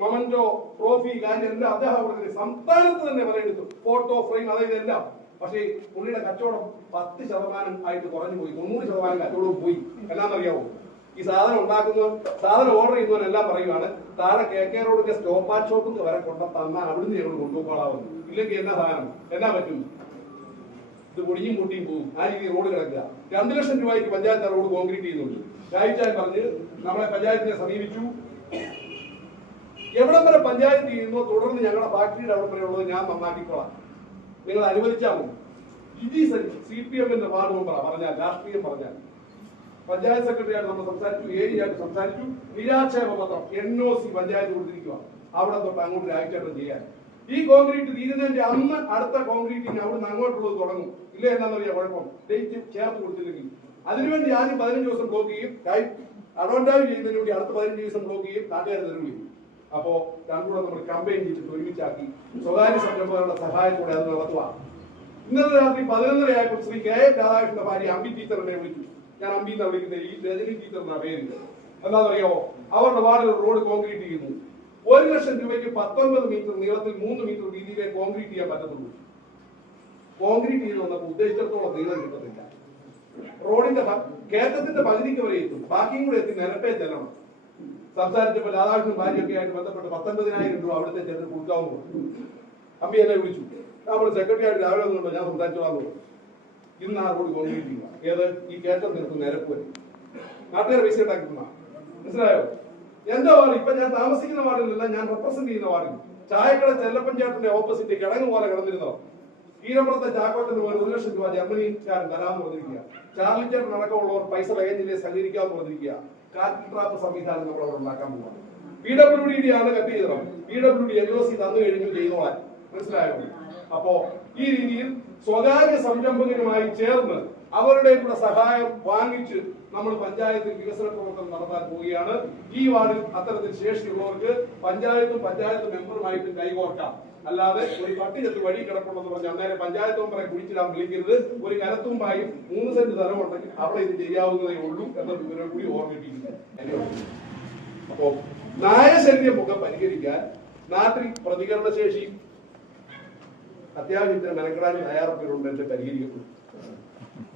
മൊമന്റോ ട്രോഫി കാര്യം എല്ലാം അദ്ദേഹം സംസ്ഥാനത്ത് തന്നെ പലയിടത്തും ഫോട്ടോ ഫ്രെയിം അതായത് എല്ലാം. പക്ഷേ പുള്ളിയുടെ കച്ചവടം 10% ആയിട്ട് കുറഞ്ഞു പോയി, 90% കച്ചവടവും പോയി. എന്നാന്നറിയാവോ? ഈ സാധനം ഉണ്ടാക്കുന്നവർ, സാധനം ഓർഡർ ചെയ്യുന്നവരെല്ലാം പറയുകയാണ് താഴെ KK റോഡിന്റെ സ്റ്റോപ്പ് ആൻഡ് ഷോപ്പിൽ വരെ കൊണ്ട തന്നാൽ അവിടുന്ന് ഞങ്ങൾ കൊണ്ടുപോകാവുന്നു, ഇല്ലെങ്കിൽ എന്നാ സാധനം എന്നാ പറ്റും, ഇത് പൊടിയും പൊട്ടിയും പോകും. ആ രീതി റോഡ് കിടക്കുക. 2 ലക്ഷം രൂപയ്ക്ക് പഞ്ചായത്ത് റോഡ് കോൺക്രീറ്റ് ചെയ്യുന്നുണ്ട്. രായിച്ചാൽ പറഞ്ഞ് നമ്മളെ പഞ്ചായത്തിനെ സമീപിച്ചു. എവിടം വരെ പഞ്ചായത്ത് ചെയ്യുന്നോ തുടർന്ന് ഞങ്ങളുടെ ഫാക്ടറിയുടെ അവിടെ വരെ ഉള്ളത് ഞാൻ നന്നാക്കിക്കോളാം, നിങ്ങൾ അനുവദിച്ചാൽ മതി. CPM-ന്റെ വാർഡ് മെമ്പറാ പറഞ്ഞാൽ, രാഷ്ട്രീയം പറഞ്ഞാൽ. പഞ്ചായത്ത് സെക്രട്ടറിയായിട്ട് നമ്മൾ സംസാരിച്ചു, ഏരിയയായിട്ട് സംസാരിച്ചു. നിരാക്ഷേപ പത്രം NOC പഞ്ചായത്ത് കൊടുത്തിരിക്കുക. അവിടെ തൊട്ട് അങ്ങോട്ട് രായിച്ചേട്ടം ചെയ്യാൻ. ഈ കോൺക്രീറ്റ് തീരുന്നതിന്റെ അന്ന് അടുത്ത കോൺക്രീറ്റിന് അവിടുന്ന് അങ്ങോട്ടുള്ളത് തുടങ്ങും. ഇല്ല എന്നാന്നറിയാം കുഴപ്പം, ഡേറ്റ് ചേർത്ത് കൊടുത്തില്ലെങ്കിൽ. അതിനുവേണ്ടി ആദ്യം 15 ദിവസം ബ്ലോക്ക് ചെയ്യും, അഡ്വാൻറ്റേജ് ചെയ്യുന്നതിന് വേണ്ടി അടുത്ത 15 ദിവസം ബ്ലോക്ക് ചെയ്യും, നാട്ടുകാർ തെരുവിൽ. അപ്പോ രണ്ടുകൂടെ നമ്മൾ കമ്പയിൻ ചെയ്തിട്ട് ഒരുമിച്ചാക്കി സ്വകാര്യ സംരംഭകരുടെ സഹായത്തോടെ അത് നടത്തുക. ഇന്നലെ രാത്രി 11:30 ശ്രീ KA രാധാകൃഷ്ണന്റെ ഭാര്യ അമ്പി ടീച്ചറിനെ വിളിച്ചു. ഞാൻ അമ്പി എന്നാ വിളിക്കുന്നത്, ഈ രജനി ടീച്ചർ എന്നാ പേരില്ല. എന്താണെന്നറിയാമോ? അവരുടെ വാർഡിൽ റോഡ് കോൺക്രീറ്റ് ചെയ്യുന്നു. 1 ലക്ഷം രൂപയ്ക്ക് 19 മീറ്റർ നീളത്തിൽ 3 മീറ്റർ വീതിയിലെ കോൺക്രീറ്റ് ചെയ്യാൻ പറ്റത്തുള്ളൂ. കോൺക്രീറ്റ് ചെയ്ത് വന്നപ്പോൾ ഉദ്ദേശിച്ചിടത്തോളം നീളം കിട്ടത്തില്ല. റോഡിന്റെ കയറ്റത്തിന്റെ പകുതിക്ക് വരെ എത്തും, ബാക്കിയും കൂടെ എത്തി നിരപ്പേ ചെല്ലണം. സംസാരിച്ചപ്പോൾ രാധാകൃഷ്ണൻ ഭാര്യയൊക്കെ ആയിട്ട് ബന്ധപ്പെട്ട് 19,000 രൂപ അവിടുത്തെ ചെന്ന് കൊടുക്കാവുന്നു. അമ്മി എന്നെ വിളിച്ചു. നമ്മൾ സെക്രട്ടറി ആയിട്ട് രാവിലെ ഒന്നുണ്ടോ, ഞാൻ സംസാരിച്ചോളാന്ന് പറഞ്ഞു. ഇന്ന് ആ റോഡ് കോൺക്രീറ്റ് ചെയ്യുക. ഏത് ഈ കയറ്റം നിർത്തും നിരപ്പ് വരെ നാട്ടുകാർ പൈസ ഉണ്ടാക്കുന്ന, മനസ്സിലായോ? എന്റെ വാർഡ്, ഇപ്പൊ ഞാൻ താമസിക്കുന്ന വാർഡിലല്ല, ഞാൻ റെപ്രസെന്റ് ചെയ്യുന്ന വാർഡിൽ ചായക്കട ചെല്ലപ്പഞ്ചായത്തിന്റെ ഓപ്പോസിറ്റ് കിടങ്ങ് പോലെ കിടന്നിരുന്നോ. ഈരപ്പുറത്തെ ചാക്കോട്ടന് പോലെ 1 ലക്ഷം രൂപ ജർമ്മനിക്കാരൻ തരാമെന്ന് പറഞ്ഞിരിക്കുക. ചാർലിച്ചേട്ടൻ അടക്കമുള്ളവർ പൈസ തികഞ്ഞില്ലേ സഹകരിക്കാമെന്ന് പറഞ്ഞിരിക്കുക. കാറ്റ് ട്രാപ്പ് സംവിധാനം നമ്മൾ അവിടെ ഉണ്ടാക്കാൻ പോവാണ്. PWD ആണ് കട്ട് ചെയ്തത്. PWD NOC തന്നു കഴിഞ്ഞു ചെയ്തോളാൻ, മനസ്സിലായോ? അപ്പോ ഈ രീതിയിൽ സ്വകാര്യ സംരംഭകരുമായി ചേർന്ന് അവരുടെ കൂടെ സഹായം വാങ്ങിച്ച് നമ്മൾ പഞ്ചായത്തിൽ വികസന പ്രവർത്തനം നടത്താൻ പോവുകയാണ്. ഈ വാർഡിൽ അത്തരത്തിൽ ശേഷിയുള്ളവർക്ക് പഞ്ചായത്ത് മെമ്പറുമായിട്ട് കൈകോർക്കാം. അല്ലാതെ ഒരു പട്ടി ചെത്ത് വഴി കിടപ്പുണ്ടെന്ന് പറഞ്ഞ് അന്നേരം പഞ്ചായത്ത് മെമ്പറെ കുടിച്ചിടാൻ വിളിക്കരുത്. ഒരു കരത്തുമ്പായും 3 സെന്റ് സ്ഥലമുണ്ടെങ്കിൽ അവിടെ ഇത് ചെയ്യാവുന്നതേ ഉള്ളൂ എന്ന വിവരം കൂടി ഓർമ്മിപ്പിക്കുന്നു. അപ്പോ നായശല്യം ഒക്കെ പരിഹരിക്കാൻ നാട്ടിൽ പ്രതികരണ ശേഷി അത്യാവശ്യത്തിന് മെനക്കെടാൻ തയ്യാറെടുപ്പിലുണ്ട് എന്ന് പരിഹരിക്കപ്പെടും.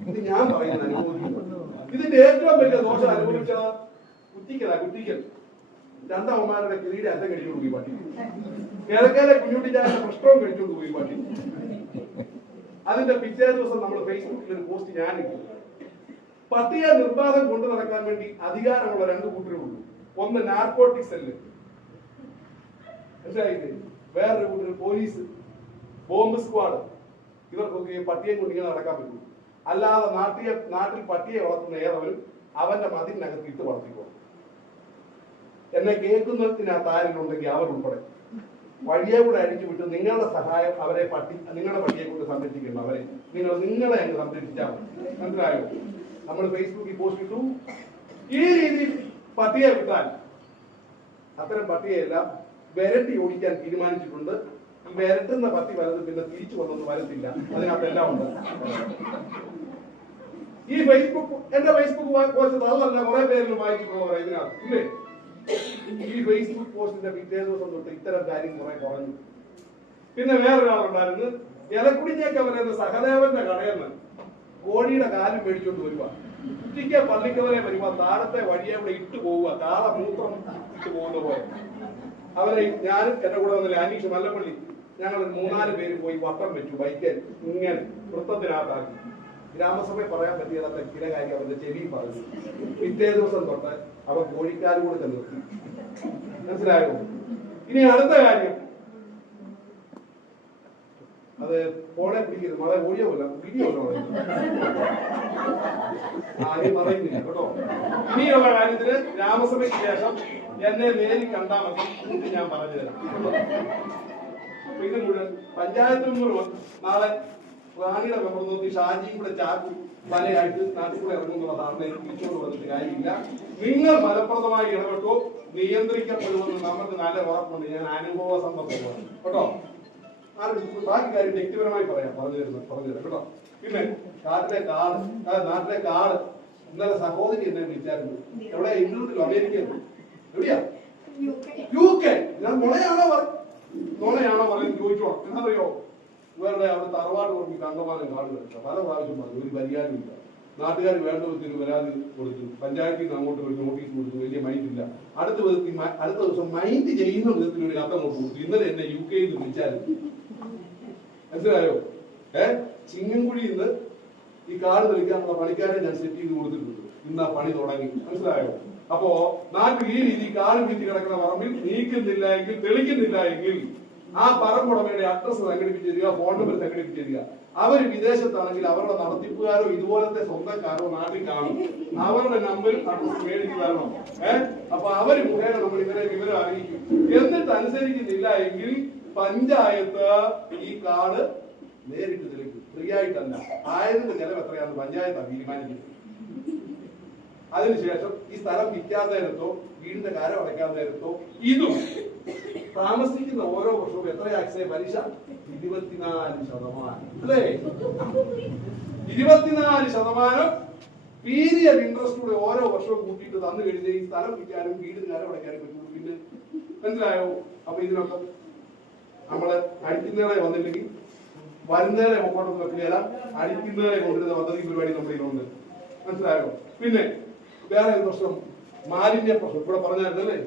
ഇത് ഞാൻ പറയുന്ന അനുഭവിക്കുന്നു. ഇതിന്റെ ഏറ്റവും വലിയ ദോഷം അനുഭവിച്ച കുറ്റിക്കൽ 2 അമ്മമാരുടെ കിരീടെ അറ്റം കഴിച്ചുകൊണ്ട് പോയി പട്ടി. കിഴക്കേലെ കുഞ്ഞുട്ടിച്ചാരുടെ പ്രശ്നവും കഴിച്ചുകൊണ്ട് പോയി പട്ടി. അതിന്റെ പിറ്റേ ദിവസം നമ്മൾ ഫേസ്ബുക്കിൽ ഒരു പോസ്റ്റ് ഞാനിട്ടു. പട്ടിയെ നിർബാധം കൊണ്ടു നടക്കാൻ വേണ്ടി അധികാരമുള്ള 2 കൂട്ടരുണ്ട്. ഒന്ന് നാർക്കോട്ടിക് സെല്ല്, മനസ്സിലായില്ലേ? വേറൊരു കൂട്ടർ പോലീസ്, ബോംബ് സ്ക്വാഡ്. ഇവർക്കൊക്കെ പട്ടിയെ കൊണ്ട് ഇങ്ങനെ നടക്കാൻ പറ്റും. അല്ലാതെ നാട്ടിൽ പട്ടിയെ വളർത്തുന്ന ഏറവരും അവന്റെ മതിലിനകത്ത് ഇട്ട് വളർത്തിക്കോളും. എന്നെ കേൾക്കുന്നതിനകത്ത് ആരെങ്കിലുണ്ടെങ്കിൽ അവരുൾപ്പെടെ വഴിയെ കൂടെ അടിച്ചു വിട്ട് നിങ്ങളുടെ സഹായം അവരെ നിങ്ങളുടെ പട്ടിയെ കൊണ്ട് സംരക്ഷിക്കണം. അവരെ നിങ്ങളെ അങ്ങ് സംരക്ഷിച്ചാൽ മതി, മനസ്സിലായോ? നമ്മൾ ഫേസ്ബുക്കിൽ പോസ്റ്റ് ഇട്ടു. ഈ രീതിയിൽ പട്ടിയെ വിട്ടാൽ അത്തരം പട്ടിയെല്ലാം വിരട്ടി ഓടിക്കാൻ തീരുമാനിച്ചിട്ടുണ്ട്. ഈ വിരട്ടുന്ന പട്ടി വലത് പിന്നെ തിരിച്ചു വന്നൊന്നും വരത്തില്ല. അതിനകത്തെല്ലാം ഉണ്ട്. ഈ എന്റെ ഫേസ്ബുക്ക് പോസ്റ്റ് അതല്ല, കുറെ പേരിൽ വായിച്ചിട്ടുള്ളവർ ഇതിനകത്ത് ഇല്ലേ? ഈ ഫേസ്ബുക്ക് പോസ്റ്റിന്റെ പിറ്റേ ദിവസം തൊട്ട് ഇത്തരം കാര്യം കുറെ കുറഞ്ഞു. പിന്നെ വേറൊരാളുണ്ടായിരുന്നു, ഇലക്കുടിഞ്ഞേക്ക് അവരെന്ന് സഹദേവന്റെ കടയിൽ നിന്ന് കോഴിയുടെ കാലും മേടിച്ചോണ്ട് വരുക. കുറ്റിക്ക് പള്ളിക്കവരെ വരുക, താഴത്തെ വഴിയെ ഇവിടെ ഇട്ടു പോവുക, കാള മൂത്രം ഇട്ട് പോകുന്ന പോലെ. അവരെ ഞാനും എന്റെ കൂടെ വന്നില്ല, അനീഷ് മല്ലപ്പള്ളി, ഞങ്ങൾ 3-4 പേര് പോയി വട്ടം വെച്ചു. ബൈക്കൽ ഇങ്ങനെ വൃത്തത്തിനകത്താക്കി. ഗ്രാമസഭയെ പറയാൻ പറ്റിയതാത്ത ചില കാര്യം അവരുടെ ചെവി പറഞ്ഞു. പിറ്റേ ദിവസം തൊട്ട് അവർ കോഴിക്കാരും കൂടെ നിർത്തി, മനസ്സിലായോ? ഇനി അടുത്ത കാര്യം, അത് ഫോണെ പിടിക്കരുത്, മഴ ഓടിയോല്ല പിടിയോല്ലോ ആരും പറയുന്നില്ല കേട്ടോ. ഇനിയുള്ള കാര്യത്തില് ഗ്രാമസഭയ്ക്ക് ശേഷം എന്നെ നേരി കണ്ടാൽ മതി, ഞാൻ പറഞ്ഞു തരാം. അപ്പൊ ഇത് മുഴുവൻ പഞ്ചായത്ത് മെമ്പർ നാളെ റാണിയുടെ മെമ്പർ നോക്കി ഷാജിയും കൂടെ ചാക്കും വലയായിട്ട് നാട്ടിൽ കൂടെ ഇറങ്ങുന്നുള്ള ധാരണ തിരിച്ചുകൊണ്ട് വന്നിട്ട് കാര്യമില്ല. നിങ്ങൾ ഫലപ്രദമായി ഇടപെട്ടോ നിയന്ത്രിക്കപ്പെടുമെന്ന് നമുക്ക് നല്ല ഉറപ്പുണ്ട്. ഞാൻ അനുഭവ സമ്പർക്കമാണ് കേട്ടോ. ബാക്കി കാര്യം വ്യക്തിപരമായി പറഞ്ഞു തരാം കേട്ടോ. പിന്നെ നാട്ടിലെ കാട് ഇന്നലെ സഹോദരി എന്നെ വിളിച്ചായിരുന്നു. എവിടെ? ഇംഗ്ലണ്ടിലോ അമേരിക്കയിലോ എവിടെയാ? UK. ഞാൻ നുണയാണോ പറയുന്നത് ചോദിച്ചോ. എന്നറിയോ, ഇവരുടെ അവിടെ തറവാട് കുറഞ്ഞ് കണ്ടമാനം കാട് കിടക്കുക. പല പ്രാവശ്യം പറഞ്ഞു, ഒരു പരിഹാരമില്ല. നാട്ടുകാർ വേണ്ട വിധത്തിൽ പരാതി കൊടുത്തു, പഞ്ചായത്തിൽ നിന്ന് അങ്ങോട്ട് ഒരു നോട്ടീസ് കൊടുത്തു, വലിയ മൈൻഡില്ല. അടുത്ത ദിവസം മൈൻഡ് ചെയ്യുന്ന വിധത്തിൽ ഒരു കഥ അങ്ങോട്ട് കൊടുത്തു. ഇന്നലെ എന്നെ UK നിന്ന് വിളിച്ചായിരുന്നു. മനസ്സിലായോ? ചിങ്ങൻകുഴിയിൽ നിന്ന് ഈ കാട് തെളിക്കാനുള്ള പണിക്കാരെ ഞാൻ സെറ്റ് ചെയ്ത് കൊടുത്തിട്ടുണ്ട്. ഇന്ന് ആ പണി തുടങ്ങി. മനസ്സിലായോ? അപ്പോ നാട്ടിൽ ഈ രീതി കാട് വീതി കിടക്കുന്ന പറമ്പിൽ നീക്കുന്നില്ല എങ്കിൽ, തെളിക്കുന്നില്ല എങ്കിൽ ആ പറമ്പുടമയുടെ അഡ്രസ് സംഘടിപ്പിച്ച് തരിക, ഫോൺ നമ്പർ സംഘടിപ്പിച്ച് തരിക. അവര് വിദേശത്താണെങ്കിൽ അവരുടെ നടത്തിപ്പുകാരോ ഇതുപോലത്തെ സ്വന്തക്കാരോ നാട്ടിൽ കാണും. അവരുടെ നമ്പരും അഡ്രസ് മേടിച്ച് തരണം. അപ്പൊ അവര് മുഖേന നമ്മൾ ഇവരെ വിവരം അറിയിക്കും. എന്നിട്ട് അനുസരിക്കുന്നില്ല എങ്കിൽ പഞ്ചായത്ത് ഈ കാട് നേരിട്ട് തെളിക്കും. ഫ്രീ ആയിട്ടല്ല, ആയതിന്റെ ചെലവ് എത്രയാണെന്ന് പഞ്ചായത്താണ് തീരുമാനിക്കുന്നത്. അതിനുശേഷം ഈ സ്ഥലം വിൽക്കാതെ നേരത്തോ വീടിന്റെ കാരം അടയ്ക്കാതെ നേരത്തോ ഇതും താമസിക്കുന്ന ഓരോ വർഷവും എത്രയാക്സേ പലിശ? 24%. അല്ലേ? 24% പീരിയഡ് ഇൻട്രസ്റ്റ് കൂടെ ഓരോ വർഷവും കൂട്ടിയിട്ട് തന്നു കഴിഞ്ഞാൽ ഈ സ്ഥലം വിൽക്കാനും വീടിന് കാരം അടയ്ക്കാനും പറ്റുള്ളൂ. പിന്നെ മനസ്സിലായോ? അപ്പൊ ഇതിനൊക്കെ നമ്മള് അടിക്കുന്നേറെ വന്നില്ലെങ്കിൽ വരുന്നേരെ മുമ്പോട്ട് വെക്കുകയല്ല, അടിക്കുന്നേരെ കൊണ്ടുവരുന്ന പദ്ധതി പരിപാടി നമ്മുടെ ഇതിലുണ്ട്. മനസ്സിലായോ? പിന്നെ വേറെ ഒരു പ്രശ്നം, മാലിന്യ പ്രശ്നം ഇവിടെ പറഞ്ഞായിരുന്നല്ലേ.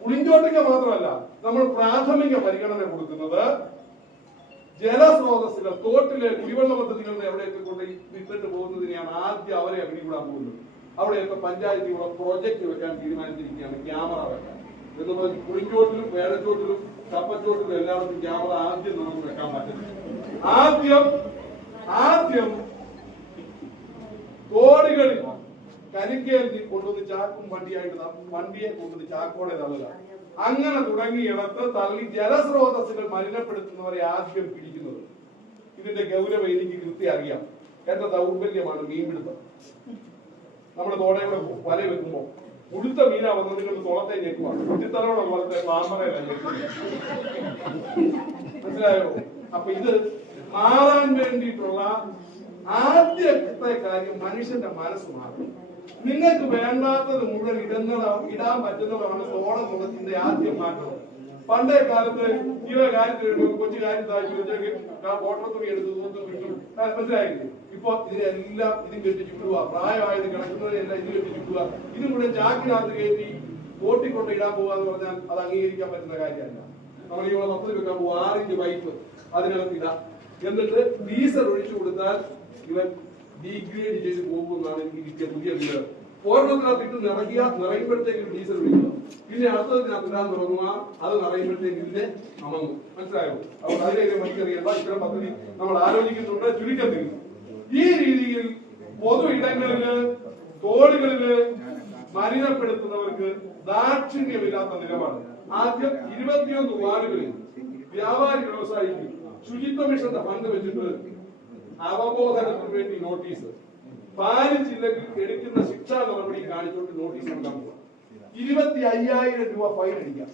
പുളിഞ്ചോട്ടിക്ക് മാത്രമല്ല, നമ്മൾ പ്രാഥമിക പരിഗണന കൊടുക്കുന്നത് ജലസ്രോതസ്സുകൾ, തോട്ടിലെ കുടിവെള്ള പദ്ധതികളിൽ എവിടെയൊക്കെ കൊണ്ട് വിട്ടിട്ട് പോകുന്നതിനെയാണ് ആദ്യം അവരെ പിടികൂടാൻ പോകുന്നത്. അവിടെയൊക്കെ പഞ്ചായത്തിലുള്ള പ്രോജക്ട് വെക്കാൻ തീരുമാനിച്ചിരിക്കുകയാണ്, ക്യാമറ വെക്കാൻ എന്ന് പറഞ്ഞ് പുളിഞ്ചോട്ടിലും വേടച്ചോട്ടിലും കപ്പച്ചോട്ടിലും എല്ലായിടത്തും ക്യാമറ ആദ്യം നമുക്ക് വെക്കാൻ പറ്റുന്നത്. ആദ്യം തോടുകളിൽ കരിക്കേറി കൊണ്ടുവന്ന് ചാക്കും വണ്ടിയായിട്ട് വണ്ടിയെ കൊണ്ടുവന്ന് ചാക്കോടെ തള്ളുക, അങ്ങനെ തുടങ്ങിയിടത്ത് തള്ളി ജലസ്രോതസ്സുകൾ മലിനപ്പെടുത്തുന്നവരെ ആദ്യം പിടിക്കുന്നത്. ഇതിന്റെ ഗൗരവം എനിക്ക് കൃത്യം അറിയാം. എന്റെ ദൗർബല്യമാണ് മീൻപിടുത്തം. നമ്മുടെ തോടയുടെ വല വെക്കുമ്പോ ഉടുത്ത മീനാ വന്നത് നിങ്ങൾ തോളത്തെ ഞെക്കുവാണ്. കുറ്റിത്തലോടെ പോലത്തെ ക്ലാമറയിലല്ല. മനസ്സിലായോ? അപ്പൊ ഇത് മാറാൻ വേണ്ടിയിട്ടുള്ള ആദ്യത്തെ കാര്യം മനുഷ്യന്റെ മനസ്സ് മാറും. നിങ്ങൾക്ക് വേണ്ടാത്തത് മുഴുവൻ ഇടാൻ പറ്റുന്നതാണ് തോളം മുഖത്തിന്റെ ആദ്യം മാറ്റം. പണ്ടേ കാലത്ത് കാര്യത്തിൽ കൊച്ചു കാര്യം വോട്ടർ തുണി എടുത്ത് തൂത്ത് വിട്ടു. മനസ്സിലായില്ലേ? ഇപ്പൊ ഇതിനെല്ലാം ഇതും കെട്ടി ചുറ്റുക, പ്രായമായത് കിടക്കുന്നതിനെല്ലാം ഇത് കെട്ടി ചുറ്റുക, ഇതും കൂടെ ചാക്കിനകത്ത് കയറ്റി ഓട്ടിക്കൊണ്ട് ഇടാൻ പോവുക എന്ന് പറഞ്ഞാൽ അത് അംഗീകരിക്കാൻ പറ്റുന്ന കാര്യമല്ല. നമ്മൾ ഇവിടെ 10 വെക്കാൻ പോകും, 6 ഇഞ്ച് പൈപ്പ് അതിനകത്ത് ഇടാം. എന്നിട്ട് ഡീസൽ ഒഴിച്ചു കൊടുത്താൽ ഇവൻ ഡീഗ്രേഡ് ചെയ്ത് പോകുമെന്നാണ് എനിക്ക് കിട്ടിയ പുതിയ വിവരം. ഓർമ്മത്തിനകത്ത് ഇട്ട് നിറയുമ്പോഴത്തേക്ക് ഡീസൽ ഒഴിക്കുക, പിന്നെ അടുത്തതിനകത്ത് ഇടാൻ തുടങ്ങുക, അത് നിറയുമ്പോഴത്തേക്ക് ഇതിനെ അമങ്ങും. മനസ്സിലായോ? അപ്പോൾ അതിലേക്ക് മറ്ററിയണ്ട. ഇത്തരം പദ്ധതി നമ്മൾ ആലോചിക്കുന്നുണ്ട്. ചുരുക്കത്തിൽ ഈ രീതിയിൽ പൊതു ഇടങ്ങളില് തോടുകളില് മലിനപ്പെടുത്തുന്നവർക്ക് ദാക്ഷിണ്യമില്ലാത്ത നിലപാട്. ആദ്യം 21 വാർഡുകളിൽ വ്യാപാരി വ്യവസായിക്ക് ശുചിത്വ മിഷന്റെ ഫണ്ട് വെച്ചിട്ട് അവബോധനത്തിന് വേണ്ടി നോട്ടീസ്, പാലിച്ചില്ലെങ്കിൽ എടുക്കുന്ന ശിക്ഷാ നടപടി കാണിച്ചുകൊണ്ട് നോട്ടീസ് നൽകാൻ പോകുക. 25,000 രൂപ ഫൈൻ അടിക്കാം.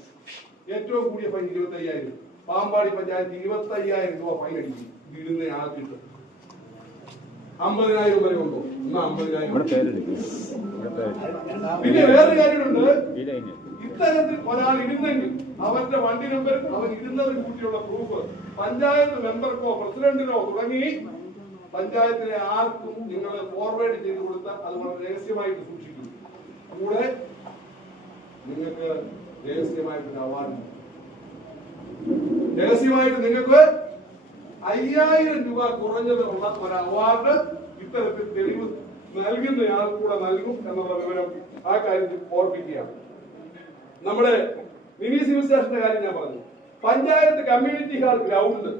ഏറ്റവും കൂടിയ ഫൈൻ 25,000. പാമ്പാടി പഞ്ചായത്ത് 25,000 രൂപ ഫൈൻ അടിക്കും ഇടുന്ന ആക്കിയിട്ട്. 50,000 വരെ ഉണ്ടോ? 50,000. പിന്നെ വേറൊരു കാര്യമുണ്ട്. ഇത്തരത്തിൽ ഒരാൾ ഇടുന്നെങ്കിൽ അവന്റെ വണ്ടി നമ്പർ, അവൻ ഇടുന്നതിന് കൂട്ടിയുള്ള പ്രൂഫ് പഞ്ചായത്ത് മെമ്പർക്കോ പ്രസിഡന്റിനോ തുടങ്ങി പഞ്ചായത്തിലെ ആർക്കും നിങ്ങൾ ഫോർവേഡ് ചെയ്ത് കൊടുത്താൽ അത് വളരെ രഹസ്യമായിട്ട് സൂക്ഷിക്കും. കൂടെ നിങ്ങൾക്ക് രഹസ്യമായിട്ട് അവാർഡ്, രഹസ്യമായിട്ട് നിങ്ങൾക്ക് 5,000 രൂപ കുറഞ്ഞതുള്ള ഒരു അവാർഡ് ഇത്തരത്തിൽ തെളിവ് നൽകുന്നയാൾ കൂടെ നൽകും എന്നുള്ള വിവരം ആ കാര്യത്തിൽ ഓർപ്പിക്കുകയാണ്. നമ്മുടെ മിനി സിവിൽ സ്റ്റേഷന്റെ കാര്യം ഞാൻ പറഞ്ഞു. Panchayat community hall ground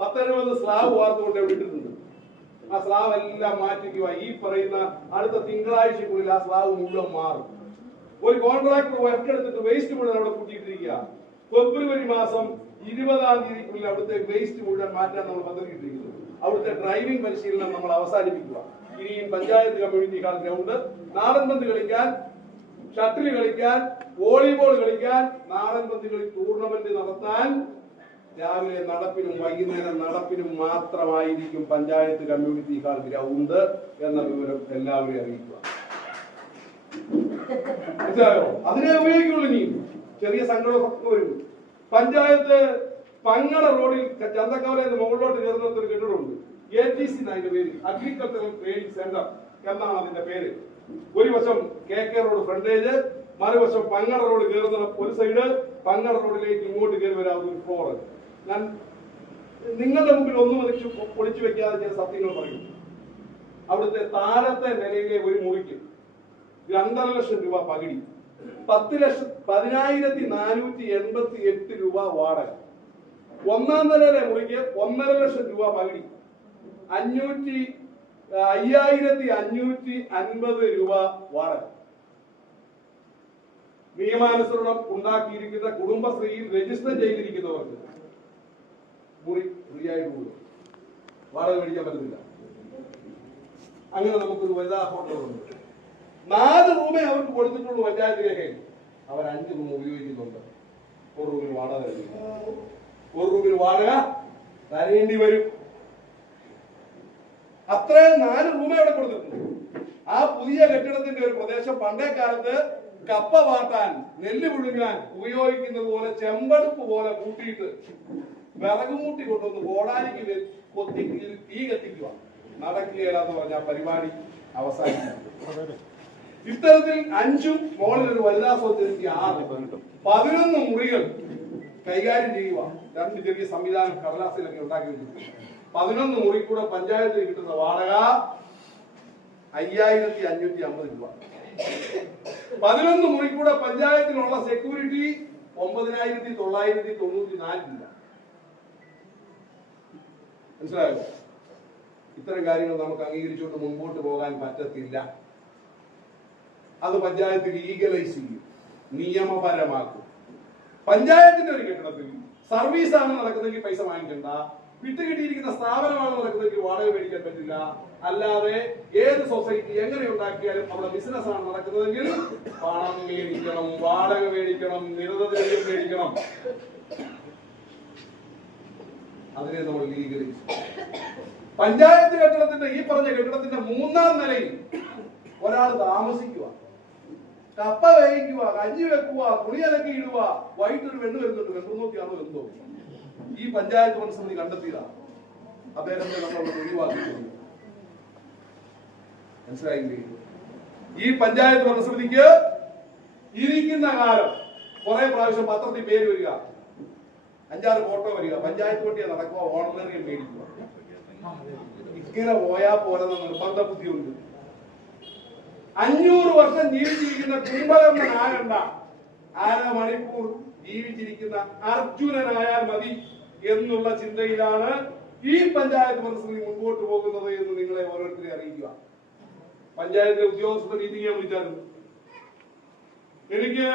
10-70 slab വാർത്തുകൊണ്ട് ഇവിടെ ഇട്ടിട്ടുണ്ട്. ആ സ്ലാബ് എല്ലാം മാറ്റിക്കുക. ഈ പറയുന്ന അടുത്ത തിങ്കളാഴ്ചക്കുള്ളിൽ ആ സ്ലാബ് മുഴുവൻ മാറും. ഒരു കോൺട്രാക്ടർ വർക്ക് എടുത്തിട്ട് വേസ്റ്റ് മുഴുവൻ അവിടെ കൂട്ടിയിട്ടിരിക്കുക. ഫെബ്രുവരി മാസം 20-ാം തീയതിക്കുള്ളിൽ അവിടുത്തെ വേസ്റ്റ് മുഴുവൻ മാറ്റാൻ നമ്മൾ പദ്ധതിയിട്ടിരിക്കുന്നത്. അവിടുത്തെ ഡ്രൈവിംഗ് പരിശീലനം നമ്മൾ അവസാനിപ്പിക്കുക. ഇനിയും പഞ്ചായത്ത് കമ്മ്യൂണിറ്റി ഹാൾ ഗ്രൗണ്ട് നാടൻ പന്ത് കളിക്കാൻ, ഷട്ടിൽ കളിക്കാൻ, വോളിബോൾ കളിക്കാൻ, നാടൻ പന്തുകളിൽ ടൂർണമെന്റ് നടത്താൻ രാവിലെ നടപ്പിനും വൈകുന്നേരം നടപ്പിനും മാത്രമായിരിക്കും പഞ്ചായത്ത് കമ്മ്യൂണിറ്റി ഹാൾ ഗ്രൗണ്ട് എന്ന വിവരം എല്ലാവരെയും അറിയിക്കുക. മനസ്സിലായോ? അതിനെ ഉപയോഗിക്കുള്ളൂ. ഇനി ചെറിയ സങ്കടമൊക്കെ വരും. പഞ്ചായത്ത് പങ്ങട റോഡിൽ ചന്തക്കവല മുകളിലോട്ട് ചേർന്ന ഒരു കെട്ടിടമുണ്ട്. ATC അതിന്റെ പേര്, അഗ്രികൾച്ചറൽ ട്രെയിനിങ് സെന്റർ എന്നാണ് അതിന്റെ പേര്. ഒരു വശം KK റോഡ് ഫ്രണ്ടേജ്, മറുവശം പങ്ങട റോഡ് കയറുന്ന ഒരു സൈഡ്, പങ്ങട റോഡിലേക്ക് ഇങ്ങോട്ട് കയറി വരാവുന്ന ഒരു ഫ്ലോർ. ഞാൻ നിങ്ങളുടെ മുമ്പിൽ ഒന്നും പൊളിച്ചു വെക്കാതെ ചില സത്യങ്ങൾ പറയും. അവിടുത്തെ താഴത്തെ നിലയിലെ ഒരു മുറിക്ക് 2.5 ലക്ഷം രൂപ പകിടി, 10,488 രൂപ വാടക. 1-ാം നിലയിലെ മുറിക്ക് 1.5 ലക്ഷം രൂപ പകിടി, 5,550 രൂപ വാടക. നിയമാനുസരണം ഉണ്ടാക്കിയിരിക്കുന്ന കുടുംബശ്രീയിൽ രജിസ്റ്റർ ചെയ്തിരിക്കുന്നവർക്ക് മുറി ഫ്രീ ആയിട്ട് കൊടുക്കും. വാടക മേടിക്കാൻ പറ്റുന്നില്ല. അങ്ങനെ നമുക്കൊരു വനിതാ ഹോട്ടലുണ്ട്. 4 റൂമേ അവർക്ക് കൊടുത്തിട്ടുള്ളൂ പഞ്ചായത്ത് രേഖയിൽ. അവർ 5 റൂം ഉപയോഗിക്കുന്നുണ്ട്. ഒരു റൂമിന് വാടക തരേണ്ടി വരും. അത്രയും 4 റൂമേ അവിടെ കൊടുത്തിട്ടുണ്ട്. ആ പുതിയ കെട്ടിടത്തിന്റെ ഒരു പ്രദേശം പണ്ടേ കാലത്ത് കപ്പ വാട്ടാൻ, നെല്ല് പുഴുങ്ങാൻ ഉപയോഗിക്കുന്നത് പോലെ ചെമ്പടുപ്പ് പോലെ കൂട്ടിയിട്ട് വിറകുമൂട്ടി കൊണ്ടുവന്ന് കോടാലിക്ക് കൊത്തി തീ കത്തിക്കുക. നടക്കുകയില്ലെന്ന് പറഞ്ഞ പരിപാടി അവസാനിക്കും. ഇത്തരത്തിൽ 5-ഉം മോളിലൊരു വനിതാ സൊസൈറ്റി 6, 11 മുറികൾ കൈകാര്യം ചെയ്യുക. 2 ചെറിയ സംവിധാനം കടലാസിലൊക്കെ ഉണ്ടാക്കി വെച്ചിട്ടുണ്ട്. 11 മുറി കൂടെ പഞ്ചായത്തിൽ കിട്ടുന്ന വാടക 5,550 രൂപ. 11 മുറി കൂടെ പഞ്ചായത്തിനുള്ള സെക്യൂരിറ്റി 9,994 രൂപ. മനസ്സിലായോ? ഇത്തരം കാര്യങ്ങൾ നമുക്ക് അംഗീകരിച്ചുകൊണ്ട് മുൻപോട്ട് പോകാൻ പറ്റത്തില്ല. അത് പഞ്ചായത്ത് ലീഗലൈസ് ചെയ്യും, നിയമപരമാക്കും. പഞ്ചായത്തിന്റെ ഒരു കെട്ടിടത്തിൽ സർവീസാണ് നടക്കുന്നതെങ്കിൽ പൈസ വാങ്ങിക്കണ്ട. വിട്ടുകിട്ടിയിരിക്കുന്ന സ്ഥാപനമാണ് നടക്കുന്നതെങ്കിൽ വാടക മേടിക്കാൻ പറ്റില്ല. അല്ലാതെ ഏത് സൊസൈറ്റി എങ്ങനെ ഉണ്ടാക്കിയാലും അവിടെ ബിസിനസ് ആണ് നടക്കുന്നതെങ്കിൽ പണം മേടിക്കണം, വാടക മേടിക്കണം, നിരന്തരം മേടിക്കണം. അതിനെ നമ്മൾ ലീഗലൈസ്. പഞ്ചായത്ത് കെട്ടിടത്തിന്റെ ഈ പറഞ്ഞ കെട്ടിടത്തിന്റെ 3-ാം നിലയിൽ ഒരാൾ താമസിക്കുക, കപ്പ വേവിക്കുക, കഞ്ഞി വെക്കുക, തുണിയലക്കി ഇടുക, വൈകിട്ടൊരു പെണ്ണ് വരുന്നുണ്ട്. പെണ്ണു നോക്കിയാണോ എന്തോ ഈ പഞ്ചായത്ത് ഭരണസമിതി കണ്ടെത്തിയതാണ്. അദ്ദേഹത്തെ നമ്മൾ ഒഴിവാക്കിയിട്ടുണ്ട്. മനസ്സിലായില്ലേ? ഈ പഞ്ചായത്ത് ഭരണസമിതിക്ക് ഇരിക്കുന്ന കാലം കുറെ പ്രാവശ്യം പത്രത്തിൽ പേര് വരിക, 5-6 ഫോട്ടോ വരിക, പഞ്ചായത്ത് വണ്ടിയെ നടക്കുക, ഓണറിനെ മേടിക്കുക. ഇങ്ങനെ പോയാ പോലെ നിർബന്ധ ബുദ്ധിയുണ്ട്. 500 വർഷം ജീവിച്ചിരിക്കുന്ന കുംഭകർണനാകണ്ട, അരമണിക്കൂർ ജീവിച്ചിരിക്കുന്ന അർജുനനായാൽ മതി എന്നുള്ള ചിന്തയിലാണ് ഈ പഞ്ചായത്ത് ഭരണസമിതി മുൻപോട്ട് പോകുന്നത് എന്ന് നിങ്ങളെ ഓരോരുത്തരെ അറിയിക്കുക. പഞ്ചായത്തിലെ ഉദ്യോഗസ്ഥ മീറ്റിംഗ് ഞാൻ വിളിച്ചായിരുന്നു. എനിക്ക്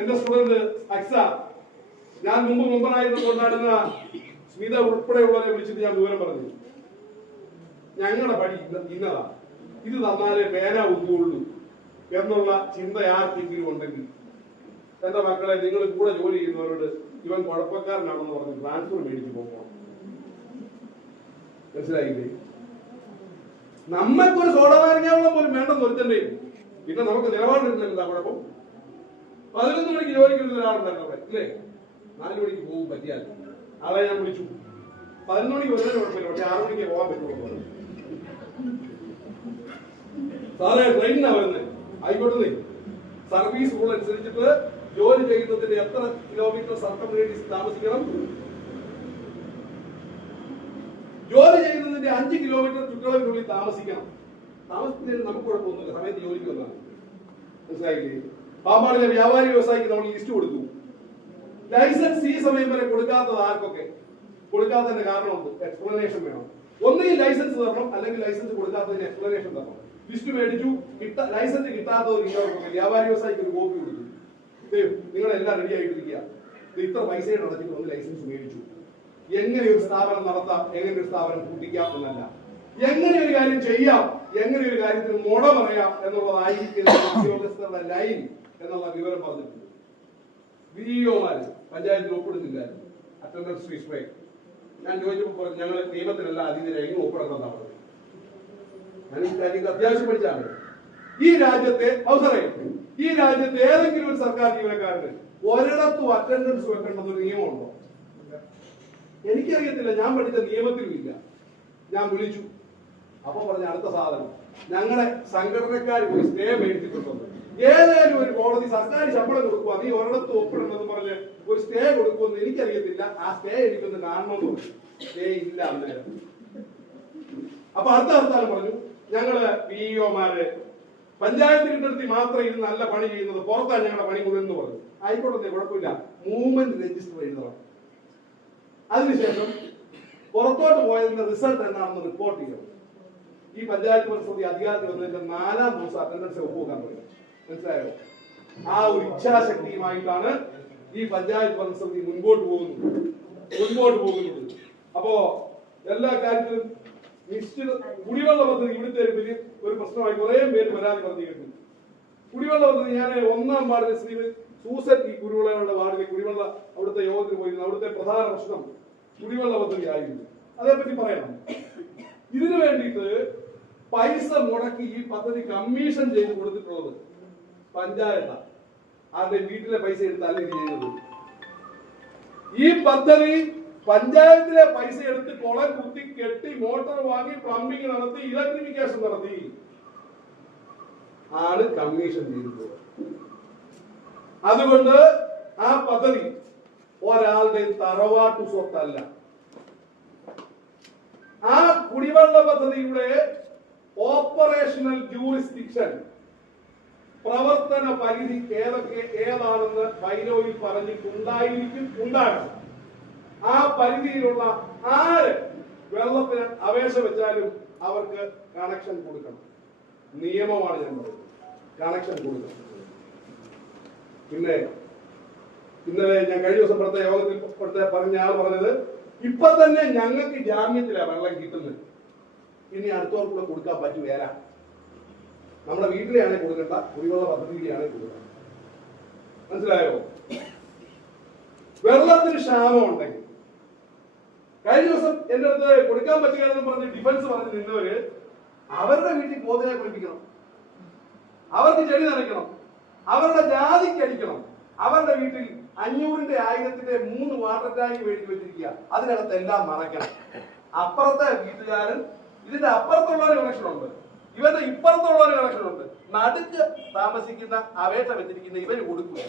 എന്റെ സ്റ്റുഡന്റ് അക്സ, ഞാൻ മുമ്പ് മെമ്പറായിരുന്നു കൊണ്ടാടുന്ന സ്മിത ഉൾപ്പെടെയുള്ളവരെ വിളിച്ചിട്ട് ഞാൻ വിവരം പറഞ്ഞു. ഞങ്ങളുടെ പടി ഇന്നതാ, ഇത് തന്നാലേ പേന ഒന്നുള്ളൂ എന്നുള്ള ചിന്ത ആർക്കെങ്കിലും ഉണ്ടെങ്കിൽ എന്റെ മക്കളെ, നിങ്ങൾ കൂടെ ജോലി ചെയ്യുന്നവരോട് ഇവൻ കുഴപ്പക്കാരനാണെന്ന് പറഞ്ഞ് ട്രാൻസ്ഫർ മേടിച്ചു പോകണം. മനസ്സിലായില്ലേ? നമ്മൾക്കൊരു സോഡാനാരങ്ങാവെള്ളം പോലും വേണ്ടെന്ന് ഒരുത്തണ്ടേ. പിന്നെ നമുക്ക് നിലപാടിരുന്നില്ല. കുഴപ്പം 11 മണിക്ക് ജോലിക്ക് വരുന്ന ഒരാളുണ്ടായിരുന്നു അവിടെ, ഇല്ലേ? 4 മണിക്ക് പോകും പറ്റിയാൽ ആളെ ഞാൻ വിളിച്ചു. 11 മണിക്ക് വരുന്നതിന് കുഴപ്പമില്ല, പക്ഷെ 6 മണിക്ക് പോകാൻ പറ്റുള്ളൂ. സാറേ ട്രെയിനിനാ വരുന്നത്. ആയിക്കോട്ടെ, സർവീസ് റൂൾ അനുസരിച്ചിട്ട് ജോലി ചെയ്യുന്നതിന്റെ എത്ര കിലോമീറ്റർ സർക്കം റേഡിയസ് താമസിക്കണം? ജോലി ചെയ്യുന്നതിന്റെ 5 കിലോമീറ്റർ ചുറ്റളവിനുള്ളിൽ താമസിക്കണം. താമസിക്കുന്നതിന് നമുക്ക് കുഴപ്പമൊന്നുമില്ല, സമയത്ത് ജോലിക്ക് വന്നാണ്. മനസ്സിലായില്ലേ? പാമ്പാടിലെ വ്യാപാരി വ്യവസായിക്ക് നമ്മൾ ലിസ്റ്റ് കൊടുത്തു. ലൈസൻസ് ഈ സമയം വരെ കൊടുക്കാത്തത് ആർക്കൊക്കെ? കൊടുക്കാത്തതിന്റെ കാരണമുണ്ട്, എക്സ്പ്ലനേഷൻ വേണം. ഒന്നുകിൽ ലൈസൻസ് തരണം, അല്ലെങ്കിൽ ലൈസൻസ് കൊടുക്കാത്തതിന് എക്സ്പ്ലനേഷൻ തരണം. ലിസ്റ്റ് മേടിച്ചു, ലൈസൻസ് കിട്ടാത്ത ഒരു വ്യാപാരി വ്യവസായിക്ക് ഒരു കോപ്പി കൊടുത്തു, നിങ്ങളെല്ലാം റെഡി ആയിട്ടിരിക്കുക, ഇത്ര പൈസയുടെ അടച്ചിട്ട് ഒന്ന് ലൈസൻസ് മേടിച്ചു. എങ്ങനെ ഒരു സ്ഥാപനം നടത്താം, എങ്ങനെ ഒരു സ്ഥാപനം കൂട്ടിക്കാം എന്നല്ല, എങ്ങനെ ഒരു കാര്യം ചെയ്യാം, എങ്ങനെ ഒരു കാര്യത്തിന് മുട പറയാം എന്നുള്ളതായിരിക്കും ഉദ്യോഗസ്ഥരുടെ ലൈൻ എന്നുള്ള വിവരം പറഞ്ഞിട്ടുണ്ട്. വിഇഒമാര് പഞ്ചായത്തിൽ ഒപ്പിടുന്നില്ലായിരുന്നു, അറ്റൻഡൻസ് ഫീസ് പേ. ഞാൻ ചോദിച്ചപ്പോൾ ഞങ്ങൾ നിയമത്തിനല്ല അതീതരായി ഒപ്പിടണമെന്നാണ് പറഞ്ഞത്. ഞാൻ ഈ കാര്യം അത്യാവശ്യം പഠിച്ചാണ്. ഈ രാജ്യത്തെ ഈ രാജ്യത്തെ ഏതെങ്കിലും ഒരു സർക്കാർ ജീവനക്കാരന് ഒരിടത്തും അറ്റൻഡൻസ് വെക്കേണ്ടത് ഒരു നിയമമുണ്ടോ? എനിക്കറിയത്തില്ല, ഞാൻ പഠിച്ച നിയമത്തിലും ഇല്ല. ഞാൻ വിളിച്ചു, അപ്പൊ പറഞ്ഞ അടുത്ത സാധനം ഞങ്ങളുടെ സംഘടനക്കാർ പോയി സ്റ്റേ മേടിച്ചിട്ടുണ്ടെന്ന്. ഏതായാലും ഒരു കോടതി സർക്കാർ ശമ്പളം കൊടുക്കുക, നീ ഒരിടത്ത് ഒപ്പിടണമെന്ന് പറഞ്ഞ് ഒരു സ്റ്റേ കൊടുക്കുമെന്ന് എനിക്കറിയത്തില്ല. ആ സ്റ്റേ എനിക്കൊന്ന് കാണണമെന്ന് പറഞ്ഞു. സ്റ്റേ ഇല്ല അന്നേരം. അപ്പൊ അടുത്ത ഹർത്താൽ പറഞ്ഞു, ഞങ്ങള് പിഇഒമാര് പഞ്ചായത്ത് കെട്ടിടത്തിൽ മാത്രം ഇത് നല്ല പണി ചെയ്യുന്നത്, പുറത്താണ് ഞങ്ങളുടെ പണി മുഴുവൻ എന്ന് പറഞ്ഞു. ആയിക്കോട്ടെ, കുഴപ്പമില്ല, മൂവ്മെന്റ് രജിസ്റ്റർ എഴുതണം. അതിനുശേഷം പുറത്തോട്ട് പോയതിന്റെ റിസൾട്ട് എന്താണെന്ന് റിപ്പോർട്ട് ചെയ്യണം. ഈ പഞ്ചായത്ത് പരിസ്ഥിതി അധികാരത്തിൽ വന്നതിന്റെ 4-ാം ദിവസം അറ്റൻഡൻസ് ഒപ്പുവെക്കാൻ തുടങ്ങി. മനസ്സിലായോ? ആ ഒരു ഇച്ഛാശക്തിയുമായിട്ടാണ് ഈ പഞ്ചായത്ത് ഭരണസമിതി മുൻപോട്ട് പോകുന്നത്. അപ്പോ എല്ലാ കാര്യത്തിലും നിശ്ചിത കുടിവെള്ള പദ്ധതി ഇവിടുത്തെ ഒരു പ്രശ്നമായി കുറെ പേര് പരാതി പറഞ്ഞു കേട്ടു. കുടിവെള്ള പദ്ധതി ഞാൻ 1-ാം വാർഡിലെ ശ്രീ സൂസൻ ഈ കുരുവിളയുടെ വാർഡിലെ കുടിവെള്ള അവിടുത്തെ യോഗത്തിന് പോയിരുന്നു. അവിടുത്തെ പ്രധാന പ്രശ്നം കുടിവെള്ള പദ്ധതി ആയിരുന്നു. അതേപറ്റി പറയണം. ഇതിനു വേണ്ടിയിട്ട് പൈസ മുടക്കി ഈ പദ്ധതി കമ്മീഷൻ ചെയ്ത് കൊടുത്തിട്ടുള്ളത് പഞ്ചായത്താണ്. ആരുടെ വീട്ടിലെ പൈസ എടുത്തല്ല ഇത് ചെയ്യുന്നത്. ഈ പദ്ധതി പഞ്ചായത്തിലെ പൈസ എടുത്ത് കുളം കുത്തി കെട്ടി മോട്ടോർ വാങ്ങി പ്ലംബിംഗ് നടത്തി ഇലക്ട്രിഫിക്കേഷൻ നടത്തി ആണ് കമ്മീഷൻ ചെയ്തത്. അതുകൊണ്ട് ആ പദ്ധതി ഒരാളുടെ തറവാട്ടു സ്വത്തല്ല. ആ കുടിവെള്ള പദ്ധതിയുടെ ഓപ്പറേഷണൽ ജൂറിസ്ഡിക്ഷൻ, പ്രവർത്തന പരിധി ഏതാണെന്ന് ബൈലോയിൽ ഉണ്ടാകണം. ആ പരിധിയിലുള്ള ആര് വെള്ളത്തിന് അപേക്ഷ വെച്ചാലും അവർക്ക് കണക്ഷൻ കൊടുക്കണം. നിയമമാണ് ഞാൻ പറയുന്നത്, കണക്ഷൻ കൊടുക്കണം. പിന്നെ ഇന്നലെ ഞാൻ കഴിഞ്ഞ ദിവസം പറഞ്ഞ യോഗത്തിൽ പറഞ്ഞ ആൾ പറഞ്ഞത്, ഇപ്പൊ തന്നെ ഞങ്ങൾക്ക് ജാമ്യത്തിലാണ് വെള്ളം കിട്ടുന്നത്, ഇനി അടുത്തവർക്കൂടെ കൊടുക്കാൻ പറ്റുകയില്ല. നമ്മുടെ വീട്ടിലെയാണെ കൊടുക്കണ്ട, കുടിവെള്ള പദ്ധതിയിലാണെ കൊടുക്കണം. മനസ്സിലായോ? വെള്ളത്തിന് ക്ഷാമം ഉണ്ടെങ്കിൽ കഴിഞ്ഞ ദിവസം എന്റെ അടുത്ത് കൊടുക്കാൻ പറ്റുകയാണെന്ന് പറഞ്ഞ് ഡിഫൻസ് പറഞ്ഞ് നിന്നവര് അവരുടെ വീട്ടിൽ പോതിനെ കുളിപ്പിക്കണം, അവർക്ക് ചെടി നനയ്ക്കണം, അവരുടെ ജാതിക്ക് അടിക്കണം, അവരുടെ വീട്ടിൽ 500-ന്റെ 1000-ന്റെ 3 വാട്ടർ ടാങ്ക് മേടിച്ച് വെച്ചിരിക്കുക, അതിനകത്ത് എല്ലാം മറയ്ക്കണം. അപ്പുറത്തെ വീട്ടുകാരൻ, ഇതിന്റെ അപ്പുറത്തുള്ള ഒരു കണക്ഷൻ ഉണ്ട്, ഇവരുടെ ഇപ്പുറത്തുള്ള ഒരു കണക്ഷൻ ഉണ്ട്, നടുക്ക് താമസിക്കുന്ന അപേക്ഷ വെച്ചിരിക്കുന്ന ഇവര് കൊടുക്കുക.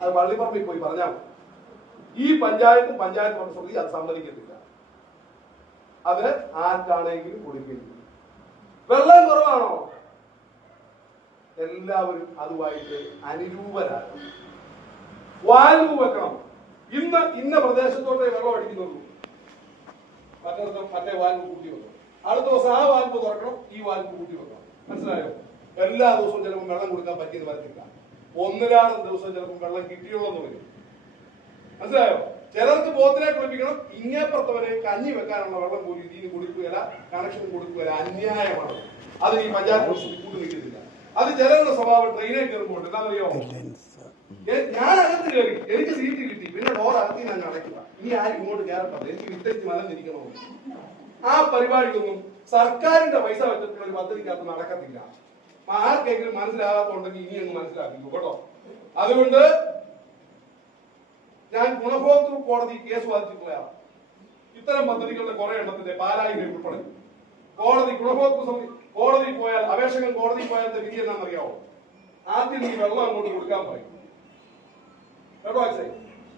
അത് പള്ളിപ്പറമ്പിൽ പോയി പറഞ്ഞാൽ ഈ പഞ്ചായത്ത് ഭരണസമിതി അത് സമ്മതിക്കത്തില്ല. അത് ആർക്കാണെങ്കിലും കൊടുക്കില്ല. വെള്ളം കുറവാണോ? എല്ലാവരും അതുമായിട്ട് അനുരൂപരാണ്. വാൽവ് വെക്കണം. ഇന്ന പ്രദേശത്തോട്ടേ വെള്ളം അടിക്കുന്നുള്ളൂ, മറ്റേ വാൽവ് കൂട്ടി വെക്കണം. അടുത്ത ദിവസം ആ വാൽവ് തുറക്കണം, ഈ വാൽവ് കൂട്ടി വെക്കണം. മനസ്സിലായോ? എല്ലാ ദിവസവും ചിലപ്പോൾ വെള്ളം കൊടുക്കാൻ പറ്റിയത് വരത്തില്ല. 1-2 ദിവസം ചിലപ്പോൾ വെള്ളം കിട്ടിയുള്ളെന്ന് വരും. മനസ്സിലായോ? ചിലർക്ക് പോത്തിനെ കുളിപ്പിക്കണം, ഇങ്ങേപ്പുറത്തവരെ കഞ്ഞി വെക്കാനുള്ള വെള്ളം പോലും ഇതിന് കൊടുക്കുകയില്ല, കണക്ഷൻ കൊടുക്കുകയില്ല. അന്യായമാണ്. അത് ഈ പഞ്ചായത്ത് കൂട്ടി നിൽക്കുന്നില്ല. അത് ചിലരുടെ സ്വഭാവം ട്രെയിനിൽ കയറുമ്പോൾ എന്താണെന്നറിയോ, ഞാൻ അകത്ത് കയറി, എനിക്ക് സീറ്റ് കിട്ടി, പിന്നെ ഡോർ അകത്തി ഞാൻ അടയ്ക്കുക, ഇനി ആരും ഇങ്ങോട്ട് കയറട്ടെ, എനിക്ക് വിട്ടേച്ച് മലന്നിരിക്കണോ. ആ പരിപാടിയൊന്നും സർക്കാരിന്റെ പൈസ വെച്ചിട്ടുള്ള ഒരു പദ്ധതിക്കകത്ത് നടക്കത്തില്ല. ആർക്കെങ്കിലും മനസ്സിലാകാത്തുണ്ടെങ്കിൽ ഇനി അങ്ങ് മനസ്സിലാക്കിക്കോ കേട്ടോ. അതുകൊണ്ട് ഞാൻ ഗുണഭോക്തൃ കോടതി കേസ് വാദിച്ചിട്ടുള്ളതാണ്. ഇത്തരം പദ്ധതികളുടെ കുറെ എണ്ണത്തിന്റെ പാലായി ഉൾപ്പെടെ കോടതി പോയാൽ, അപേക്ഷകൻ കോടതി പോയാലത്തെ വിധി എന്നാണെന്നറിയാവോ? ആദ്യം നീ വെള്ളം അങ്ങോട്ട് കൊടുക്കാൻ പറയും കേട്ടോ.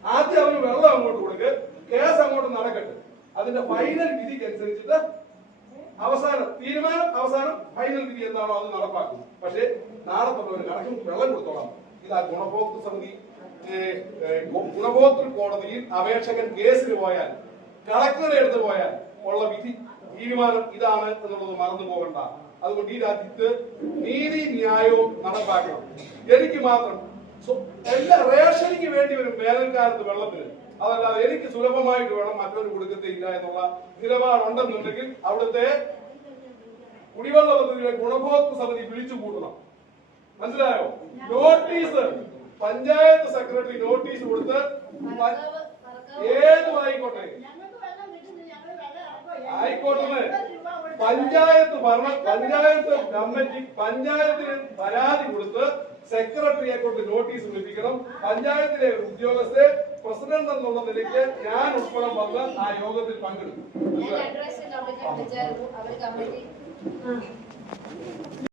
ആദ്യം അവന് വെള്ളം അങ്ങോട്ട് കൊടുക്ക്, കേസ് അങ്ങോട്ട് നടക്കട്ടെ, അതിന്റെ ഫൈനൽ വിധിക്ക് അനുസരിച്ചിട്ട് അവസാനം ഫൈനൽ വിധി എന്താണോ അത് നടപ്പാക്കും. പക്ഷേ നാളെ തൊട്ട് ഒരു കണക്കും വെള്ളം കൊടുത്തോളാം. ഇതാ ഗുണഭോക്തൃ സമിതി ഗുണഭോക്തൃ കോടതിയിൽ അപേക്ഷകൻ കേസിന് പോയാൽ, കളക്ടറുടെ അടുത്ത് പോയാൽ ഉള്ള വിധി തീരുമാനം ഇതാണ് എന്നുള്ളത് മറന്നു പോകണ്ട. അതുകൊണ്ട് ഈ രാജ്യത്ത് നീതി ന്യായവും നടപ്പാക്കണം. എനിക്ക് മാത്രം എല്ലാ റേഷനിക്ക് വേണ്ടി വരും വേനൽക്കാലത്ത് വെള്ളത്തിന്, അതല്ലാതെ എനിക്ക് സുലഭമായിട്ട് വേണം മറ്റൊരു കൊടുക്കത്തില്ല എന്നുള്ള നിലപാടുണ്ടെന്നുണ്ടെങ്കിൽ അവിടുത്തെ കുടിവെള്ള പദ്ധതിയുടെ ഗുണഭോക്തൃ സമിതി വിളിച്ചു കൂട്ടണം. മനസ്സിലായോ? നോട്ടീസ് പഞ്ചായത്ത് സെക്രട്ടറി നോട്ടീസ് കൊടുത്ത് ഏതുമായിക്കോട്ടെ ആയിക്കോട്ടെ പഞ്ചായത്ത് കമ്മിറ്റി പഞ്ചായത്തിന് പരാതി കൊടുത്ത് സെക്രട്ടറിയെ കൊണ്ട് നോട്ടീസ് ലഭിക്കണം. പഞ്ചായത്തിലെ ഉദ്യോഗസ്ഥരെ പ്രസിഡന്റ് എന്നുള്ള നിലയ്ക്ക് ഞാൻ ഉൾപ്പെടെ വന്ന് ആ യോഗത്തിൽ പങ്കെടുക്കും.